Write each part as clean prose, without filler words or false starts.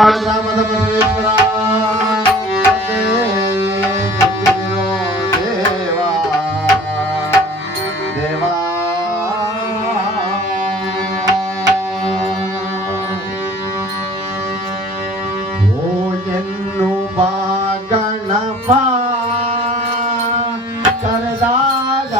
ಗ್ರಾಮದ ಬಸವೇಶ್ವರ ದೇವಾ ದೇವಾ ಓ ಎನ್ನುವ ಗಣಪ ಕರೆದಾಗ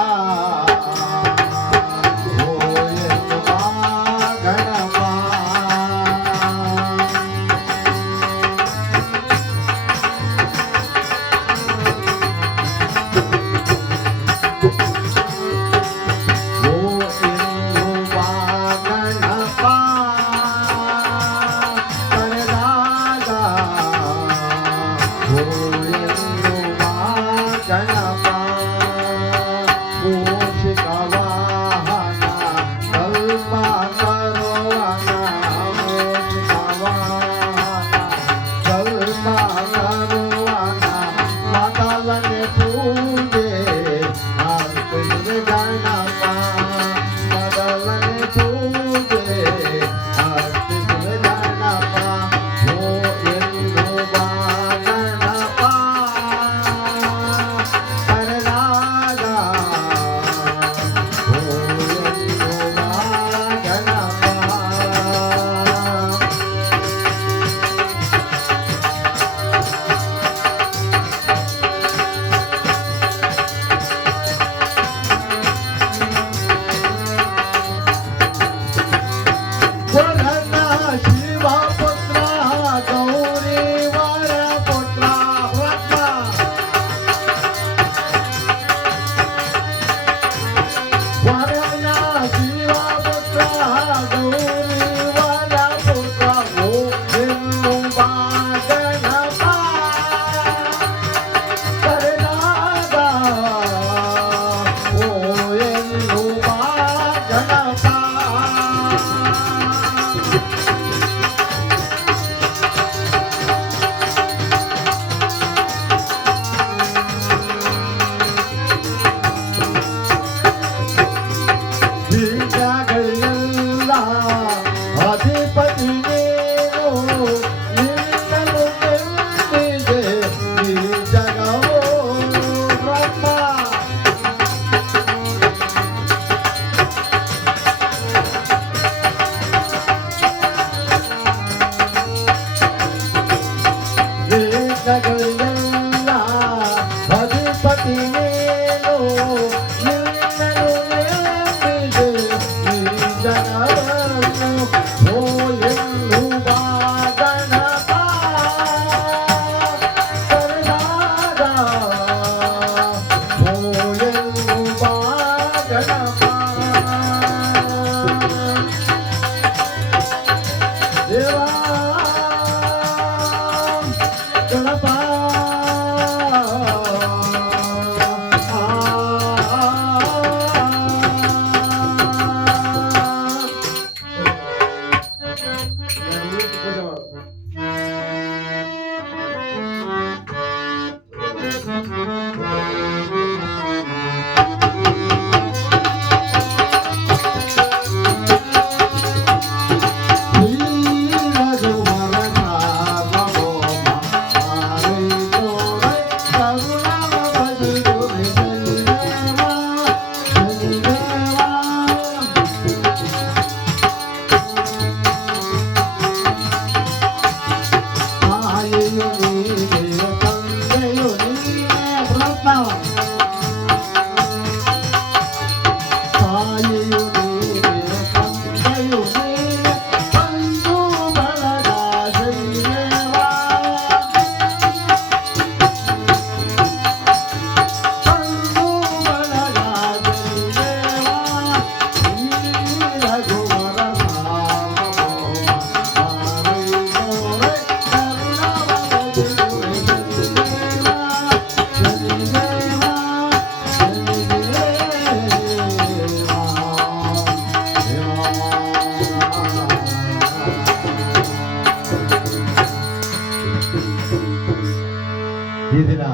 ಈ ದಿನ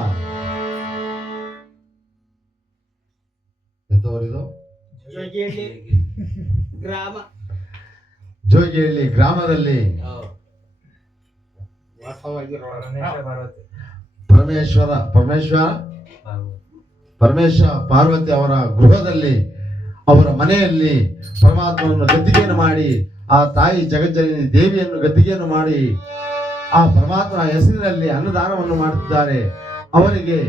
ಎಂತವರಿದು ಗ್ರಾಮ ಜೋಗಿಹಳ್ಳಿ ಗ್ರಾಮದಲ್ಲಿ ಪರಮೇಶ ಪಾರ್ವತಿ ಅವರ ಗೃಹದಲ್ಲಿ, ಅವರ ಮನೆಯಲ್ಲಿ ಪರಮಾತ್ಮನನ್ನು ಗದ್ದಿಗೆಯನ್ನು ಮಾಡಿ, ಆ ತಾಯಿ ಜಗಜ್ಜನನಿ ದೇವಿಯನ್ನು ಗದ್ದಿಗೆಯನ್ನು ಮಾಡಿ ಆ ಪರಮಾತ್ಮನ ಹೆಸರಿನಲ್ಲಿ ಅನ್ನದಾನವನ್ನು ಮಾಡುತ್ತಿದ್ದಾರೆ. ಅವರಿಗೆ,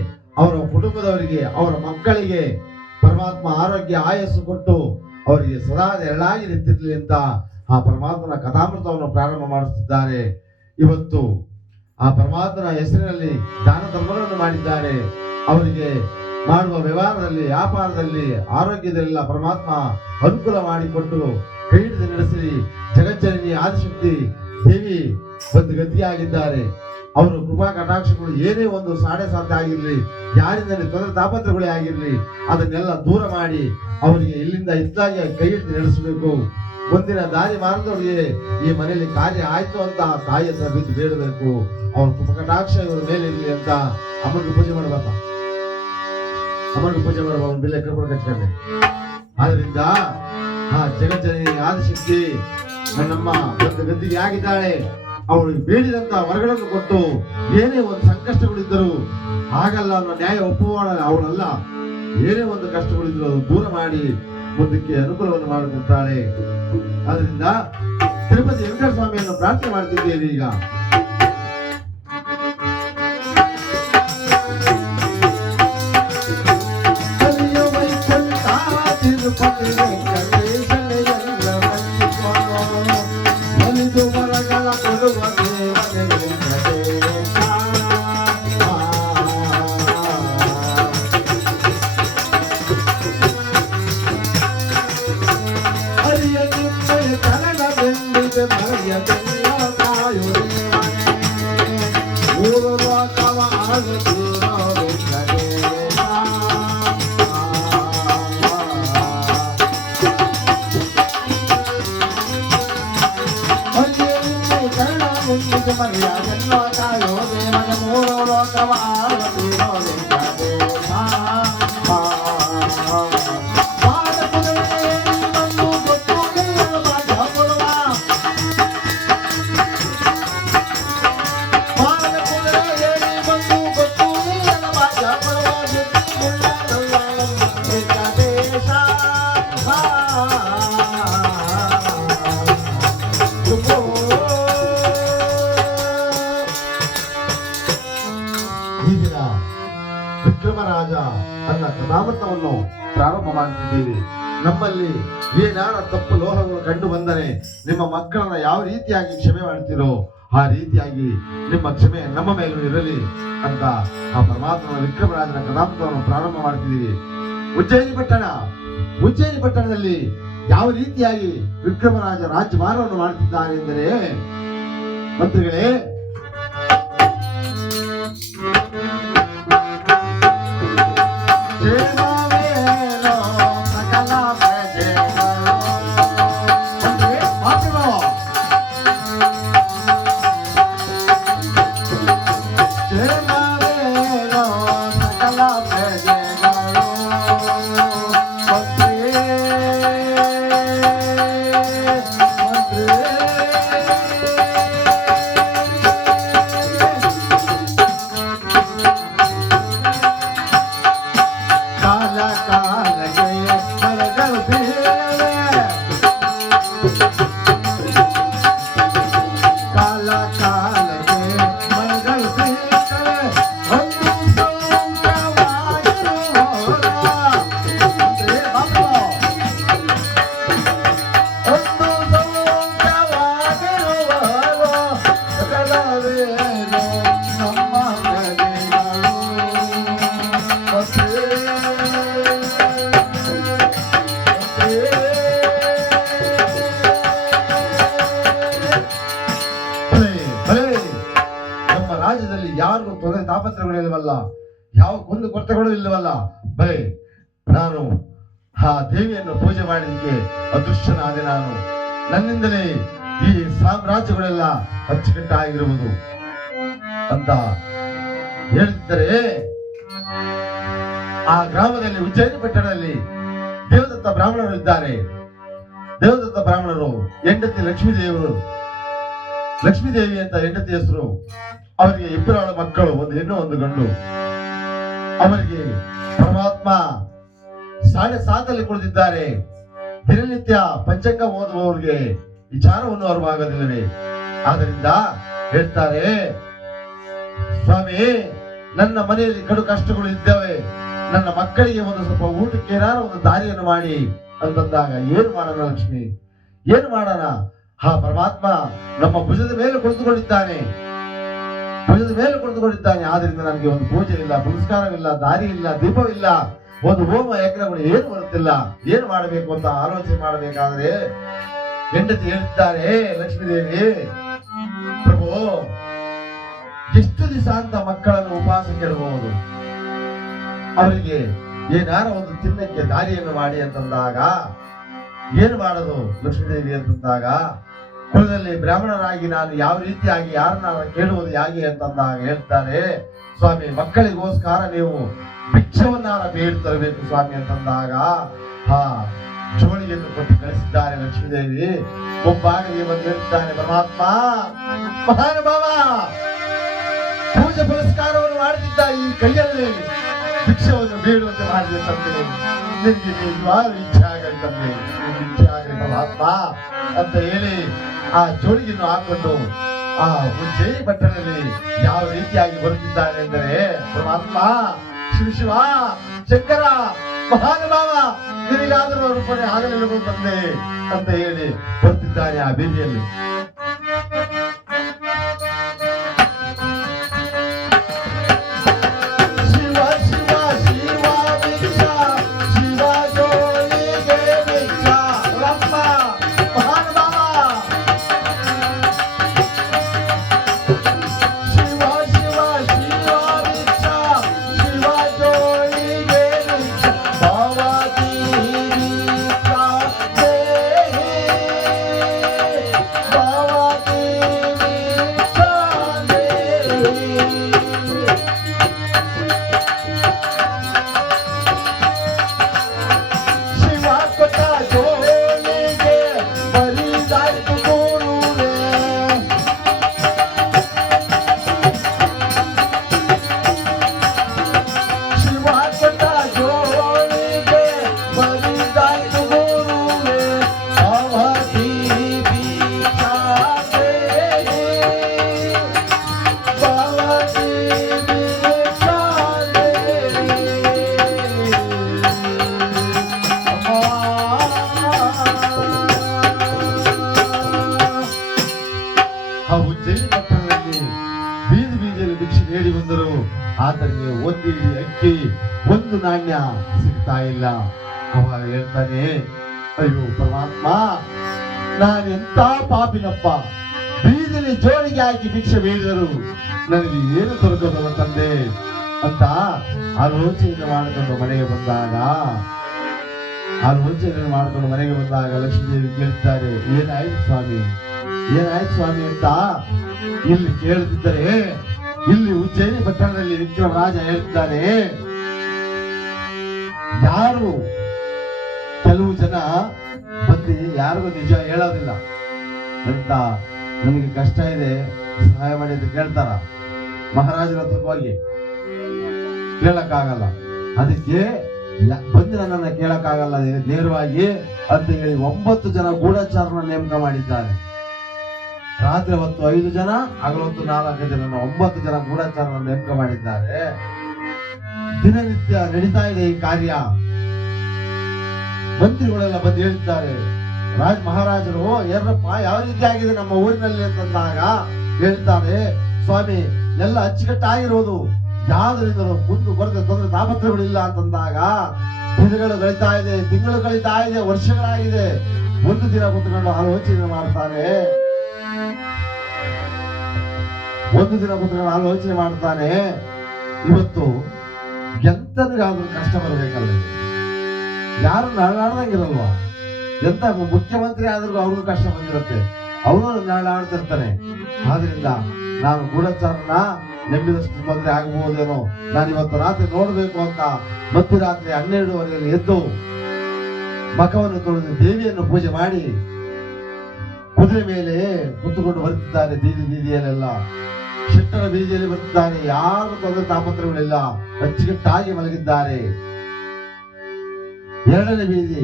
ಅವರ ಕುಟುಂಬದವರಿಗೆ, ಅವರ ಮಕ್ಕಳಿಗೆ ಪರಮಾತ್ಮ ಆರೋಗ್ಯ ಆಯಸ್ಸು ಕೊಟ್ಟು ಅವರಿಗೆ ಸದಾ ನೆರಳಾಗಿ ನಿಂತಿರಲಿ ಅಂತ ಆ ಪರಮಾತ್ಮನ ಕಥಾಮೃತವನ್ನು ಪ್ರಾರಂಭ ಮಾಡುತ್ತಿದ್ದಾರೆ. ಇವತ್ತು ಆ ಪರಮಾತ್ಮನ ಹೆಸರಿನಲ್ಲಿ ದಾನ ಧರ್ಮಗಳನ್ನು ಮಾಡಿದ್ದಾರೆ. ಅವರಿಗೆ ಮಾಡುವ ವ್ಯವಹಾರದಲ್ಲಿ, ವ್ಯಾಪಾರದಲ್ಲಿ, ಆರೋಗ್ಯದಲ್ಲೆಲ್ಲ ಪರಮಾತ್ಮ ಅನುಕೂಲ ಮಾಡಿಕೊಟ್ಟು ಕೈ ಹಿಡಿದು ನಡೆಸಿ ಜಗಜ್ಜನನಿ ಆದಿಶಕ್ತಿ ದೇವಿ ಒಂದು ಗತಿಯಾಗಿದ್ದಾರೆ. ಅವರು ಕೃಪಾ ಕಟಾಕ್ಷಗಳು ಏನೇ ಒಂದು ಸಾಡೆ ಸಾಧ್ಯ ಆಗಿರ್ಲಿ, ಯಾರಿಂದ ತೊಂದರೆ ತಾಪತ್ರಗಳೇ ಆಗಿರ್ಲಿ, ಅದನ್ನೆಲ್ಲ ದೂರ ಮಾಡಿ ಅವರಿಗೆ ಇಲ್ಲಿಂದ ಇದ್ದಾಗಿ ಕೈ ಹಿಡಿದು ನಡೆಸಬೇಕು. ಮುಂದಿನ ದಾರಿ ಮಾರ್ಗದವರಿಗೆ ಈ ಮನೆಯಲ್ಲಿ ಕಾರ್ಯ ಆಯ್ತು ಅಂತ ತಾಯಿ ಹತ್ರ ಬಿದ್ದು ಬೇಡಬೇಕು. ಅವ್ರ ಕೃಪಾ ಕಟಾಕ್ಷ ಇವರ ಮೇಲೆ ಇರಲಿ ಅಂತ ಅಮ್ಮನಿಗೆ ಪೂಜೆ ಮಾಡಬೇಕ. ಅಮ್ಮನಿಗೆ ಪೂಜೆ ಮಾಡುವ ಅವನ ಬೆಲೆ ಕರ್ಕೊಂಡು ಕಚ್ಕೊಂಡೆ. ಆದ್ರಿಂದ ಆ ಜಗಜ್ಜನನಿ ಆದಿಶಕ್ತಿ ನನ್ನಮ್ಮ ಒಂದು ಗದ್ದಿಗೆ ಆಗಿದ್ದಾಳೆ. ಅವಳು ಬೇಡಿದಂತ ವರಗಳನ್ನು ಕೊಟ್ಟು ಏನೇ ಒಂದು ಸಂಕಷ್ಟಗಳಿದ್ದರು ಆಗಲ್ಲ ಅನ್ನೋ ನ್ಯಾಯ ಒಪ್ಪುವಳ ಅವಳಲ್ಲ. ಏನೇ ಒಂದು ಕಷ್ಟಗಳಿದ್ರು ಅದು ದೂರ ಮಾಡಿ ಮುಂದಕ್ಕೆ ಅನುಕೂಲವನ್ನು ಮಾಡಿಕೊಡ್ತಾಳೆ. ಆದ್ರಿಂದ ತಿರುಪತಿ ವೆಂಕಟೇಶ್ವರ ಸ್ವಾಮಿಯನ್ನು ಪ್ರಾರ್ಥನೆ ಮಾಡ್ತಿದ್ದೇವೆ. ಈಗ ವಿಕ್ರಮರಾಜ ತನ್ನ ಕಥಾಮೃತವನ್ನು ಪ್ರಾರಂಭ ಮಾಡುತ್ತಿದ್ದೀವಿ. ನಮ್ಮಲ್ಲಿ ಏನಾರ ತಪ್ಪು ಲೋಹಗಳು ಕಂಡು ಬಂದರೆ ನಿಮ್ಮ ಮಕ್ಕಳನ್ನ ಯಾವ ರೀತಿಯಾಗಿ ಕ್ಷಮೆ ಮಾಡ್ತೀರೋ ಆ ರೀತಿಯಾಗಿ ನಿಮ್ಮ ಕ್ಷಮೆ ನಮ್ಮ ಮೇಲೂ ಇರಲಿ ಅಂತ ಆ ಪರಮಾತ್ಮನ ವಿಕ್ರಮರಾಜನ ಕಥಾಮೃತವನ್ನು ಪ್ರಾರಂಭ ಮಾಡ್ತಿದ್ದೀವಿ. ಉಜ್ಜಯಿನಿ ಪಟ್ಟಣದಲ್ಲಿ ಯಾವ ರೀತಿಯಾಗಿ ವಿಕ್ರಮರಾಜ ರಾಜ್ಯಭಾರವನ್ನು ಮಾಡುತ್ತಿದ್ದಾರೆ ಎಂದರೆ, ಮಂತ್ರಿಗಳೇ, ರಾಜ್ಯದಲ್ಲಿ ಯಾರಿಗೂ ತೊಂದರೆ ತಾಪತ್ರಗಳು ಇಲ್ಲವಲ್ಲ, ಯಾವ ಕುಂದು ಕೊರತೆಗಳು ಇಲ್ಲವಲ್ಲ. ಬರೇ ನಾನು ಆ ದೇವಿಯನ್ನು ಪೂಜೆ ಮಾಡಿದಕ್ಕೆ ಅದೃಷ್ಟನಾದೆ. ನಾನು ನನ್ನಿಂದಲೇ ಈ ಸಾಮ್ರಾಜ್ಯಗಳೆಲ್ಲ ಅಚ್ಚುಕಟ್ಟಾಗಿರುವುದು ಅಂತ ಹೇಳ್ತಿದ್ದರೆ, ಆ ಗ್ರಾಮದಲ್ಲಿ ಉಜ್ಜಯಿನಿ ಪಟ್ಟಣದಲ್ಲಿ ದೇವದತ್ತ ಬ್ರಾಹ್ಮಣರು ಇದ್ದಾರೆ. ದೇವದತ್ತ ಬ್ರಾಹ್ಮಣರು ಹೆಂಡತಿ ಲಕ್ಷ್ಮೀ ದೇವರು ಲಕ್ಷ್ಮೀದೇವಿ ಅಂತ ಹೆಂಡತಿ ಹೆಸರು. ಅವರಿಗೆ ಇಬ್ಬರು ಮಕ್ಕಳು, ಒಂದು ಹೆಣ್ಣು ಒಂದು ಗಂಡು. ಅವರಿಗೆ ಪರಮಾತ್ಮ ಸಾಡೆ ಸಾತಲ್ಲಿ ಕುಳಿತಿದ್ದಾರೆ. ದಿನನಿತ್ಯ ಪಂಚಾಂಗ ಓದುವವರಿಗೆ ವಿಚಾರವನ್ನು ಅರಿವಾಗದಿಲ್ಲವೇ? ಆದ್ದರಿಂದ ಹೇಳ್ತಾರೆ, ಸ್ವಾಮಿ ನನ್ನ ಮನೆಯಲ್ಲಿ ಕಡು ಕಷ್ಟಗಳು ಇದ್ದಾವೆ, ನನ್ನ ಮಕ್ಕಳಿಗೆ ಒಂದು ಸ್ವಲ್ಪ ಊಟಕ್ಕೆ ಏನಾದ್ರು ಒಂದು ದಾರಿಯನ್ನು ಮಾಡಿ ಅಂತಂದಾಗ ಏನು ಮಾಡೋಣ ಲಕ್ಷ್ಮಿ, ಏನು ಮಾಡೋಣ? ಆ ಪರಮಾತ್ಮ ನಮ್ಮ ಭುಜದ ಮೇಲೆ ಕುಳಿತುಕೊಂಡಿದ್ದಾನೆ, ಭುಜದ ಮೇಲೆ ಕುಳಿತುಕೊಂಡಿದ್ದಾನೆ. ಆದ್ರಿಂದ ನನಗೆ ಒಂದು ಪೂಜೆ ಇಲ್ಲ, ಪುರಸ್ಕಾರವಿಲ್ಲ, ದಾರಿ ಇಲ್ಲ, ದೀಪವಿಲ್ಲ, ಒಂದು ಹೋಮ ಯಜ್ಞಗಳು ಏನು ಬರುತ್ತಿಲ್ಲ. ಏನು ಮಾಡಬೇಕು ಅಂತ ಆಲೋಚನೆ ಮಾಡಬೇಕಾದ್ರೆ ಹೆಂಡತಿ ಹೇಳ್ತಾರೆ, ಲಕ್ಷ್ಮೀದೇವಿ ಪ್ರಭು ಎಷ್ಟು ದಿವಸ ಅಂತ ಮಕ್ಕಳನ್ನು ಉಪವಾಸ ಕೆಡಬಹುದು, ಅವರಿಗೆ ಏನಾರ ಒಂದು ತಿನ್ನಕ್ಕೆ ದಾರಿಯನ್ನು ಮಾಡಿ ಅಂತಂದಾಗ ಏನು ಮಾಡೋದು ಲಕ್ಷ್ಮೀದೇವಿ ಅಂತಂದಾಗ, ಕುಲದಲ್ಲಿ ಬ್ರಾಹ್ಮಣರಾಗಿ ನಾನು ಯಾವ ರೀತಿಯಾಗಿ ಯಾರನ್ನ ಕೇಳುವುದು ಹೇಗೆ ಅಂತಂದಾಗ ಹೇಳ್ತಾರೆ, ಸ್ವಾಮಿ ಮಕ್ಕಳಿಗೋಸ್ಕರ ನೀವು ಭಿಕ್ಷವನ್ನಾರ ಬೇಡಿ ತರಬೇಕು ಸ್ವಾಮಿ ಅಂತಂದಾಗ ಜೋಳಿಗೆಯನ್ನು ಕೊಟ್ಟು ಕಳಿಸಿದ್ದಾರೆ ಲಕ್ಷ್ಮೀದೇವಿ. ಒಬ್ಬಾಗಲಿ ಬಂದು ಹೇಳ್ತಾನೆ, ಪರಮಾತ್ಮ ಮಹಾನುಭಾವ ಪೂಜೆ ಪುರಸ್ಕಾರವನ್ನು ಮಾಡುತ್ತಿದ್ದ ಈ ಕೈಯಲ್ಲಿ ಭಿಕ್ಷವನ್ನು ಬೇಡುವಂತೆ ಮಾಡಿದೆ ತಂದೆ, ನಿನಗೆ ನಿಜವಾದ ಇಚ್ಛೆ ಆಗಲಿ ತಂದೆ, ಇಚ್ಛೆ ಆಗಲಿ ಪರಮಾತ್ಮ ಅಂತ ಹೇಳಿ ಆ ಜೋಳಿಗೆಯನ್ನು ಹಾಕೊಂಡು ಆ ಉಜ್ಜಯಿನಿ ಪಟ್ಟಣದಲ್ಲಿ ಯಾವ ರೀತಿಯಾಗಿ ಬರುತ್ತಿದ್ದಾನೆ ಎಂದರೆ, ಪರಮಾತ್ಮ ಶಿವ ಶಿವ ಶಂಕರ ಮಹಾನುಭಾವ ನಿನಗಾದರೂ ರೂಪಣೆ ಆಗಲಿಲ್ಲವೋ ತಂದೆ ಅಂತ ಹೇಳಿ ಬರ್ತಿದ್ದಾನೆ ಆ ಬೀದಿಯಲ್ಲಿ. ಆತನಿಗೆ ಒಂದು ಇಡೀ ಅಕ್ಕಿ ಒಂದು ನಾಣ್ಯ ಸಿಗ್ತಾ ಇಲ್ಲ. ಅವಾಗ ಹೇಳ್ತಾನೆ, ಅಯ್ಯೋ ಪರಮಾತ್ಮ ನಾನೆಂತ ಪಾಪಿನಪ್ಪ, ಬೀದಿಲಿ ಜೋಳಿಗೆ ಹಾಕಿ ಭಿಕ್ಷೆ ಬೇಡಿದರು ನನಗೆ ಏನು ದೊರಕದಲ್ಲ ತಂದೆ ಅಂತ ಆಲೋಚನೆ ಮಾಡಿಕೊಂಡು ಮನೆಗೆ ಬಂದಾಗ ಲಕ್ಷ್ಮೀದೇವಿ ಕೇಳ್ತಾರೆ, ಏನಾಯ್ತು ಸ್ವಾಮಿ, ಏನಾಯ್ತು ಸ್ವಾಮಿ ಅಂತ ಇಲ್ಲಿ ಕೇಳುತ್ತಿದ್ದರೆ, ಇಲ್ಲಿ ಉಜ್ಜಯಿನಿ ಪಟ್ಟಣದಲ್ಲಿ ವಿಕ್ರಮ ರಾಜ ಹೇಳ್ತಾರೆ, ಯಾರು ಕೆಲವು ಜನ ಬಂದು ಯಾರಿಗೂ ನಿಜ ಹೇಳೋದಿಲ್ಲ ಅಂತ, ನನಗೆ ಕಷ್ಟ ಇದೆ ಸಹಾಯ ಮಾಡಿ ಅಂತ ಕೇಳ್ತಾರ. ಮಹಾರಾಜರ ಹತ್ರ ಹೋಗಿ ಕೇಳಕ್ಕಾಗಲ್ಲ, ಅದಕ್ಕೆ ಬಂದು ನನ್ನನ್ನ ಕೇಳಕ್ಕಾಗಲ್ಲ ನೇರವಾಗಿ ಅಂತ ಹೇಳಿ 9 ಜನ ಗೂಢಚಾರನ ನೇಮಕ ಮಾಡಿದ್ದಾರೆ. ರಾತ್ರಿ ಹೊತ್ತು 5 ಜನ, ಹಗಲು ಹೊತ್ತು 4 ಜನ, 9 ಜನ ಗೂಢಚಾರನ ನೇಮಕ ಮಾಡಿದ್ದಾರೆ. ದಿನನಿತ್ಯ ನಡೀತಾ ಇದೆ ಈ ಕಾರ್ಯ. ಮಂತ್ರಿಗಳೆಲ್ಲ ಬಂದು ಹೇಳ್ತಾರೆ, ಮಹಾರಾಜರು ಏನಪ್ಪ ಯಾವ ರೀತಿ ಆಗಿದೆ ನಮ್ಮ ಊರಿನಲ್ಲಿ ಅಂತಂದಾಗ ಹೇಳ್ತಾರೆ, ಸ್ವಾಮಿ ಎಲ್ಲ ಅಚ್ಚುಕಟ್ಟಾಗಿರೋದು, ಯಾವ್ದ್ರಿಂದ ಕುಂದು ಕೊರತೆ ತೊಂದರೆ ತಾಪತ್ರಗಳಿಲ್ಲ ಅಂತಂದಾಗ ದಿನಗಳು ಕಳೀತಾ ಇದೆ, ತಿಂಗಳು ಕಳೀತಾ ಇದೆ, ವರ್ಷಗಳಾಗಿದೆ. ಒಂದು ದಿನ ಕುತ್ಕೊಂಡು ಆಲೋಚನೆ ಮಾಡ್ತಾನೆ, ಇವತ್ತು ಎಂತನಿಗಾದ್ರೂ ಕಷ್ಟ ಬರಬೇಕಲ್ಲ, ಯಾರು ನರಳಾಡ್ದಂಗಿರಲ್ವಾ? ಎಂತ ಮುಖ್ಯಮಂತ್ರಿ ಆದ್ರೂ ಅವ್ರಿಗೂ ಕಷ್ಟ ಬಂದಿರುತ್ತೆ, ಅವನು ನರಳಾಡ್ತಿರ್ತಾನೆ. ಆದ್ರಿಂದ ನಾನು ಗೂಢಚಾರನ ನಂಬಿದಷ್ಟು ತೊಂದರೆ ಆಗಬಹುದೇನೋ, ನಾನು ಇವತ್ತು ರಾತ್ರಿ ನೋಡ್ಬೇಕು ಅಂತ ಮಧ್ಯರಾತ್ರಿ 12:30 ಎದ್ದು ಮಖವನ್ನು ತೊಳೆದು ದೇವಿಯನ್ನು ಪೂಜೆ ಮಾಡಿ ಕುದುರೆ ಮೇಲೆ ಕುತ್ತುಕೊಂಡು ಬರುತ್ತಿದ್ದಾರೆ ಬೀದಿ ಬೀದಿಯಲ್ಲೆಲ್ಲ. ಶೆಟ್ಟರ ಬೀದಿಯಲ್ಲಿ ಬರುತ್ತಿದ್ದಾರೆ. ಯಾರು ತೊಂದರೆ ತಾಪತ್ರಗಳಿಲ್ಲ, ಅಚ್ಚುಕಟ್ಟಾಗಿ ಮಲಗಿದ್ದಾರೆ. ಎರಡನೇ ಬೀದಿ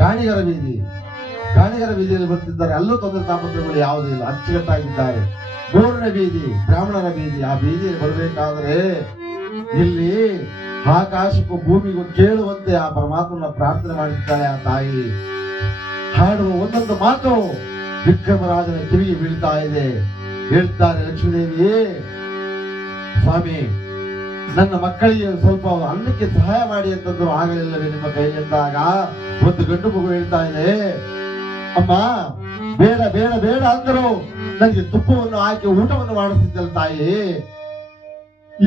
ಗಾಣಿಗರ ಬೀದಿ. ಗಾಣಿಗರ ಬೀದಿಯಲ್ಲಿ ಬರ್ತಿದ್ದಾರೆ. ಅಲ್ಲೂ ತೊಂದರೆ ತಾಪತ್ರಗಳು ಯಾವುದೂ ಇಲ್ಲ, ಅಚ್ಚುಕಟ್ಟಾಗಿದ್ದಾರೆ. ಮೂರನೇ ಬೀದಿ ಬ್ರಾಹ್ಮಣರ ಬೀದಿ. ಆ ಬೀದಿಯಲ್ಲಿ ಬರಬೇಕಾದ್ರೆ ಇಲ್ಲಿ ಆಕಾಶಕ್ಕೂ ಭೂಮಿಗೂ ಕೇಳುವಂತೆ ಆ ಪರಮಾತ್ಮನ ಪ್ರಾರ್ಥನೆ ಮಾಡಿದ್ದಾಳೆ ಆ ತಾಯಿ. ಹಾಡುವ ಒಂದೊಂದು ಮಾತು ವಿಕ್ರಮರಾಜನ ಕಿವಿಗೆ ಬೀಳ್ತಾ ಇದೆ. ಹೇಳ್ತಾರೆ ಲಕ್ಷ್ಮೀದೇವಿ, ಸ್ವಾಮಿ ನನ್ನ ಮಕ್ಕಳಿಗೆ ಸ್ವಲ್ಪ ಅನ್ನಕ್ಕೆ ಸಹಾಯ ಮಾಡಿ ಅಂತಂದ್ರು. ಆಗಲಿಲ್ಲವೇ ನಿಮ್ಮ ಕೈಯಲ್ಲಿ ಎಂದಾಗ ಒಂದು ಗಂಡು ಮಗು ಹೇಳ್ತಾ ಇದೆ, ಅಮ್ಮ ಬೇಡ ಬೇಡ ಬೇಡ ಅಂದರು. ನನಗೆ ತುಪ್ಪವನ್ನು ಹಾಕಿ ಊಟವನ್ನು ಮಾಡಿಸ್ತಿದ್ದಲ್ಲ ತಾಯಿ,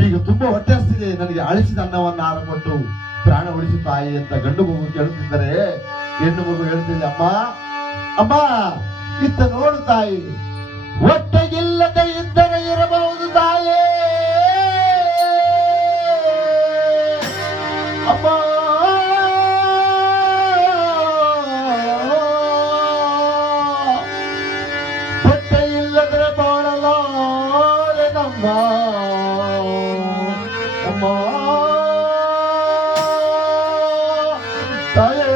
ಈಗ ತುಂಬಾ ಹೊಟ್ಟೆ ಹಸ್ತಿದೆ, ನನಗೆ ಅಳಿಸಿದ ಅನ್ನವನ್ನು ಆಹಾರ ಕೊಟ್ಟು ಪ್ರಾಣ ಉಳಿಸು ತಾಯಿ ಅಂತ ಗಂಡು ಮಗು ಕೇಳುತ್ತಿದ್ದರೆ ಹೆಣ್ಣು ಮಗು ಹೇಳ್ತಿದೆ, ಅಮ್ಮ ಅಮ್ಮ ಇತ್ತ ನೋಡು ತಾಯಿ, ಹೊಟ್ಟೆಗಿಲ್ಲದೆ ಇದ್ದರೆ ಇರಬಹುದು ತಾಯೇ, ಅಮ್ಮ ಹೊಟ್ಟೆ ಇಲ್ಲದ್ರೆ ಬಾಳಲಾರೆ ನಮ್ಮ ಅಮ್ಮ ತಾಯೇ,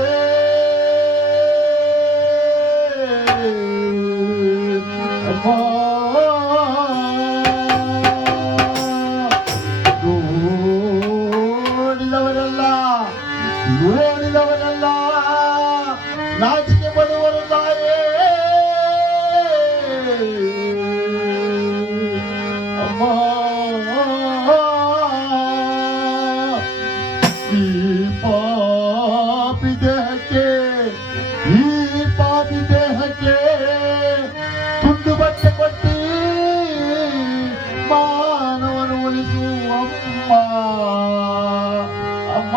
ಅಮ್ಮ ನೋಡಿದವರೆಲ್ಲ ನಾಚಿಕೆ ಪಡುವರು ತಾಯೇ, ಅಮ್ಮ ಈ ಪಾಪಿ ದೇಹಕ್ಕೆ ತುಂಡು ಬಟ್ಟೆ ಕೊಟ್ಟಿ ಮಾನವನು ಉಳಿಸುವ ಅಮ್ಮ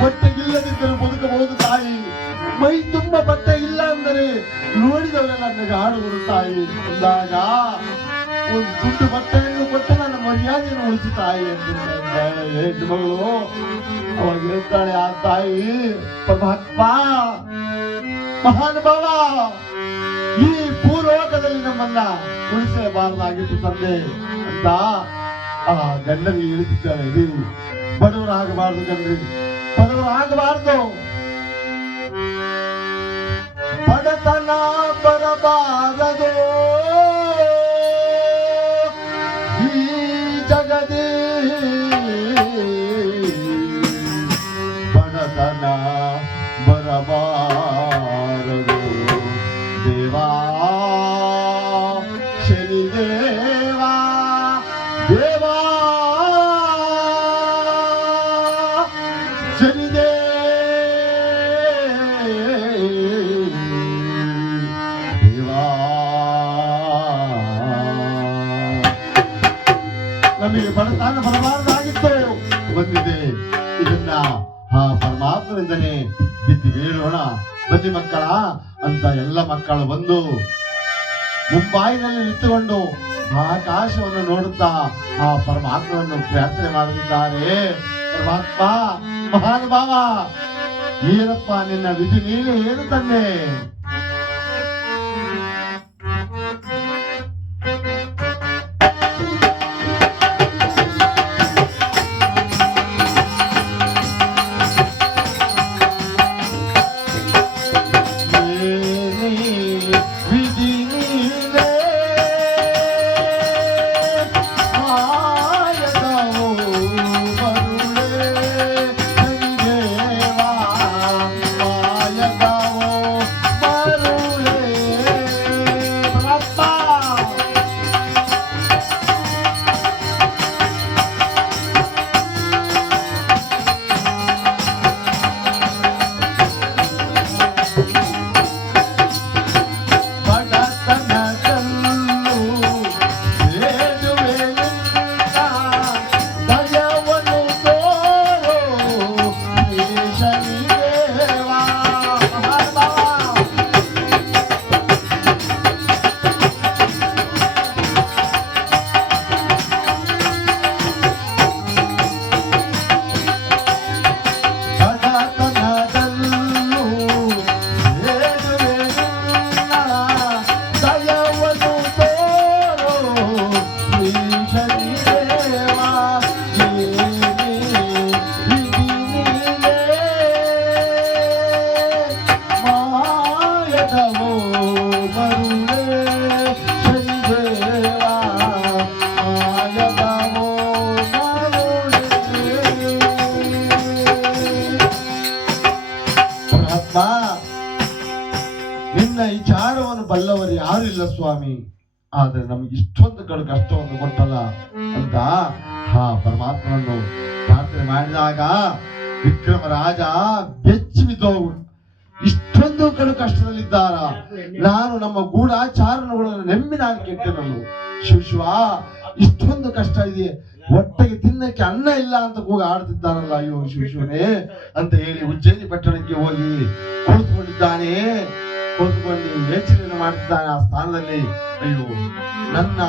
ಹೊಟ್ಟೆಗಿಲ್ಲದಿದ್ದರೂ ಬದುಕಬಹುದು ತಾಯಿ, ಮೈ ತುಂಬ ಬಟ್ಟೆ ಇಲ್ಲ ಅಂದರೆ ನೋಡಿದವರೆಲ್ಲ ನನಗೆ ಆಡುವರು ತಾಯಿ ಅಂದಾಗ ಒಂದು ದುಡ್ಡು ಬಟ್ಟೆಯನ್ನು ಕೊಟ್ಟು ನನ್ನ ಮರ್ಯಾದೆಯನ್ನು ಉಳಿಸು ತಾಯಿ ಎಂದು ಹೆಣ್ಣು ಮಗಳು ಅವಾಗ ಹೇಳ್ತಾಳೆ ಆ ತಾಯಿ, ಪರಮಾತ್ಮ ಮಹಾನುಭಾವ ಈ ಭೂಲೋಕದಲ್ಲಿ ನಮ್ಮನ್ನ ಉಳಿಸಲೇಬಾರದಾಗಿತ್ತು ತಂದೆ ಅಂತ ಆ ಗಂಡನಿಗೆ ಇಳಿದಿದ್ದಾಳೆ. ಬಡವರಾಗಬಾರದು ಗಂಡ್ರಿ, ಬಡವರಾಗಬಾರದು, ಬಡತನ ಬರಬಾರದು ಈ ಜಗದಿ, ಬಡತನ ಬರಬಾರದು ದೇವಾ ಶನಿದೇವಾ ದೇವಾ ನಮಗೆ ಬಡತನ ಬರಬಾರದಾಗಿತ್ತು, ಬಂದಿದೆ. ಇದನ್ನ ಆ ಪರಮಾತ್ಮನಿಂದಲೇ ಬಿದ್ದು ಬೀಳೋಣ ಬನ್ನಿ ಮಕ್ಕಳ ಅಂತ ಎಲ್ಲ ಮಕ್ಕಳು ಬಂದು ಮುಂಬಾಯಿನಲ್ಲಿ ನಿಂತುಕೊಂಡು ಆಕಾಶವನ್ನು ನೋಡುತ್ತಾ ಆ ಪರಮಾತ್ಮನನ್ನು ಪ್ರಾರ್ಥನೆ ಮಾಡುತ್ತಿದ್ದಾರೆ. ಪರಮಾತ್ಮ ಮಹಾನುಭಾವ, ಏನಪ್ಪ ನಿನ್ನ ವಿಧಿ, ನೀನು ಏನು ತಂದೆ? ನಿನ್ನ ವಿಚಾರವನ್ನು ಬಲ್ಲವರು ಯಾರು ಇಲ್ಲ ಸ್ವಾಮಿ, ಆದ್ರೆ ನಮ್ಗೆ ಇಷ್ಟೊಂದು ಕಷ್ಟವನ್ನು ಕೊಟ್ಟಲ್ಲ ಅಂತ ಪರಮಾತ್ಮನನ್ನು ಪ್ರಾರ್ಥನೆ ಮಾಡಿದಾಗ ವಿಕ್ರಮ ರಾಜ ಬೆಚ್ಚಿ ಬಿದ್ದೋಗು. ಇಷ್ಟೊಂದು ಕಷ್ಟದಲ್ಲಿದ್ದಾರ, ನಾನು ನಮ್ಮ ಗೂಢಾಚಾರಣಗಳನ್ನು ನೆಮ್ಮಿ ನಾನು ಕೆಟ್ಟೆ. ನಾನು ಶಿವ ಇಷ್ಟೊಂದು ಕಷ್ಟ ಇದೆ, ಹೊಟ್ಟೆಗೆ ತಿನ್ನಕ್ಕೆ ಅನ್ನ ಇಲ್ಲ ಅಂತ ಕೂಗ ಆಡ್ತಿದ್ದಾರಲ್ಲ, ಅಯ್ಯೋ ಶಿವನೇ ಅಂತ ಹೇಳಿ ಉಜ್ಜಯಿನಿ ಪಟ್ಟಣಕ್ಕೆ ಹೋಗಿ ಕುಳಿತುಕೊಂಡಿದ್ದಾನೆ. ಕುಳಿತುಕೊಂಡು ಯೋಚನೆಯನ್ನು ಮಾಡ್ತಿದ್ದಾನೆ ಆ ಸ್ಥಾನದಲ್ಲಿ. ಅಯ್ಯೋ, ನನ್ನ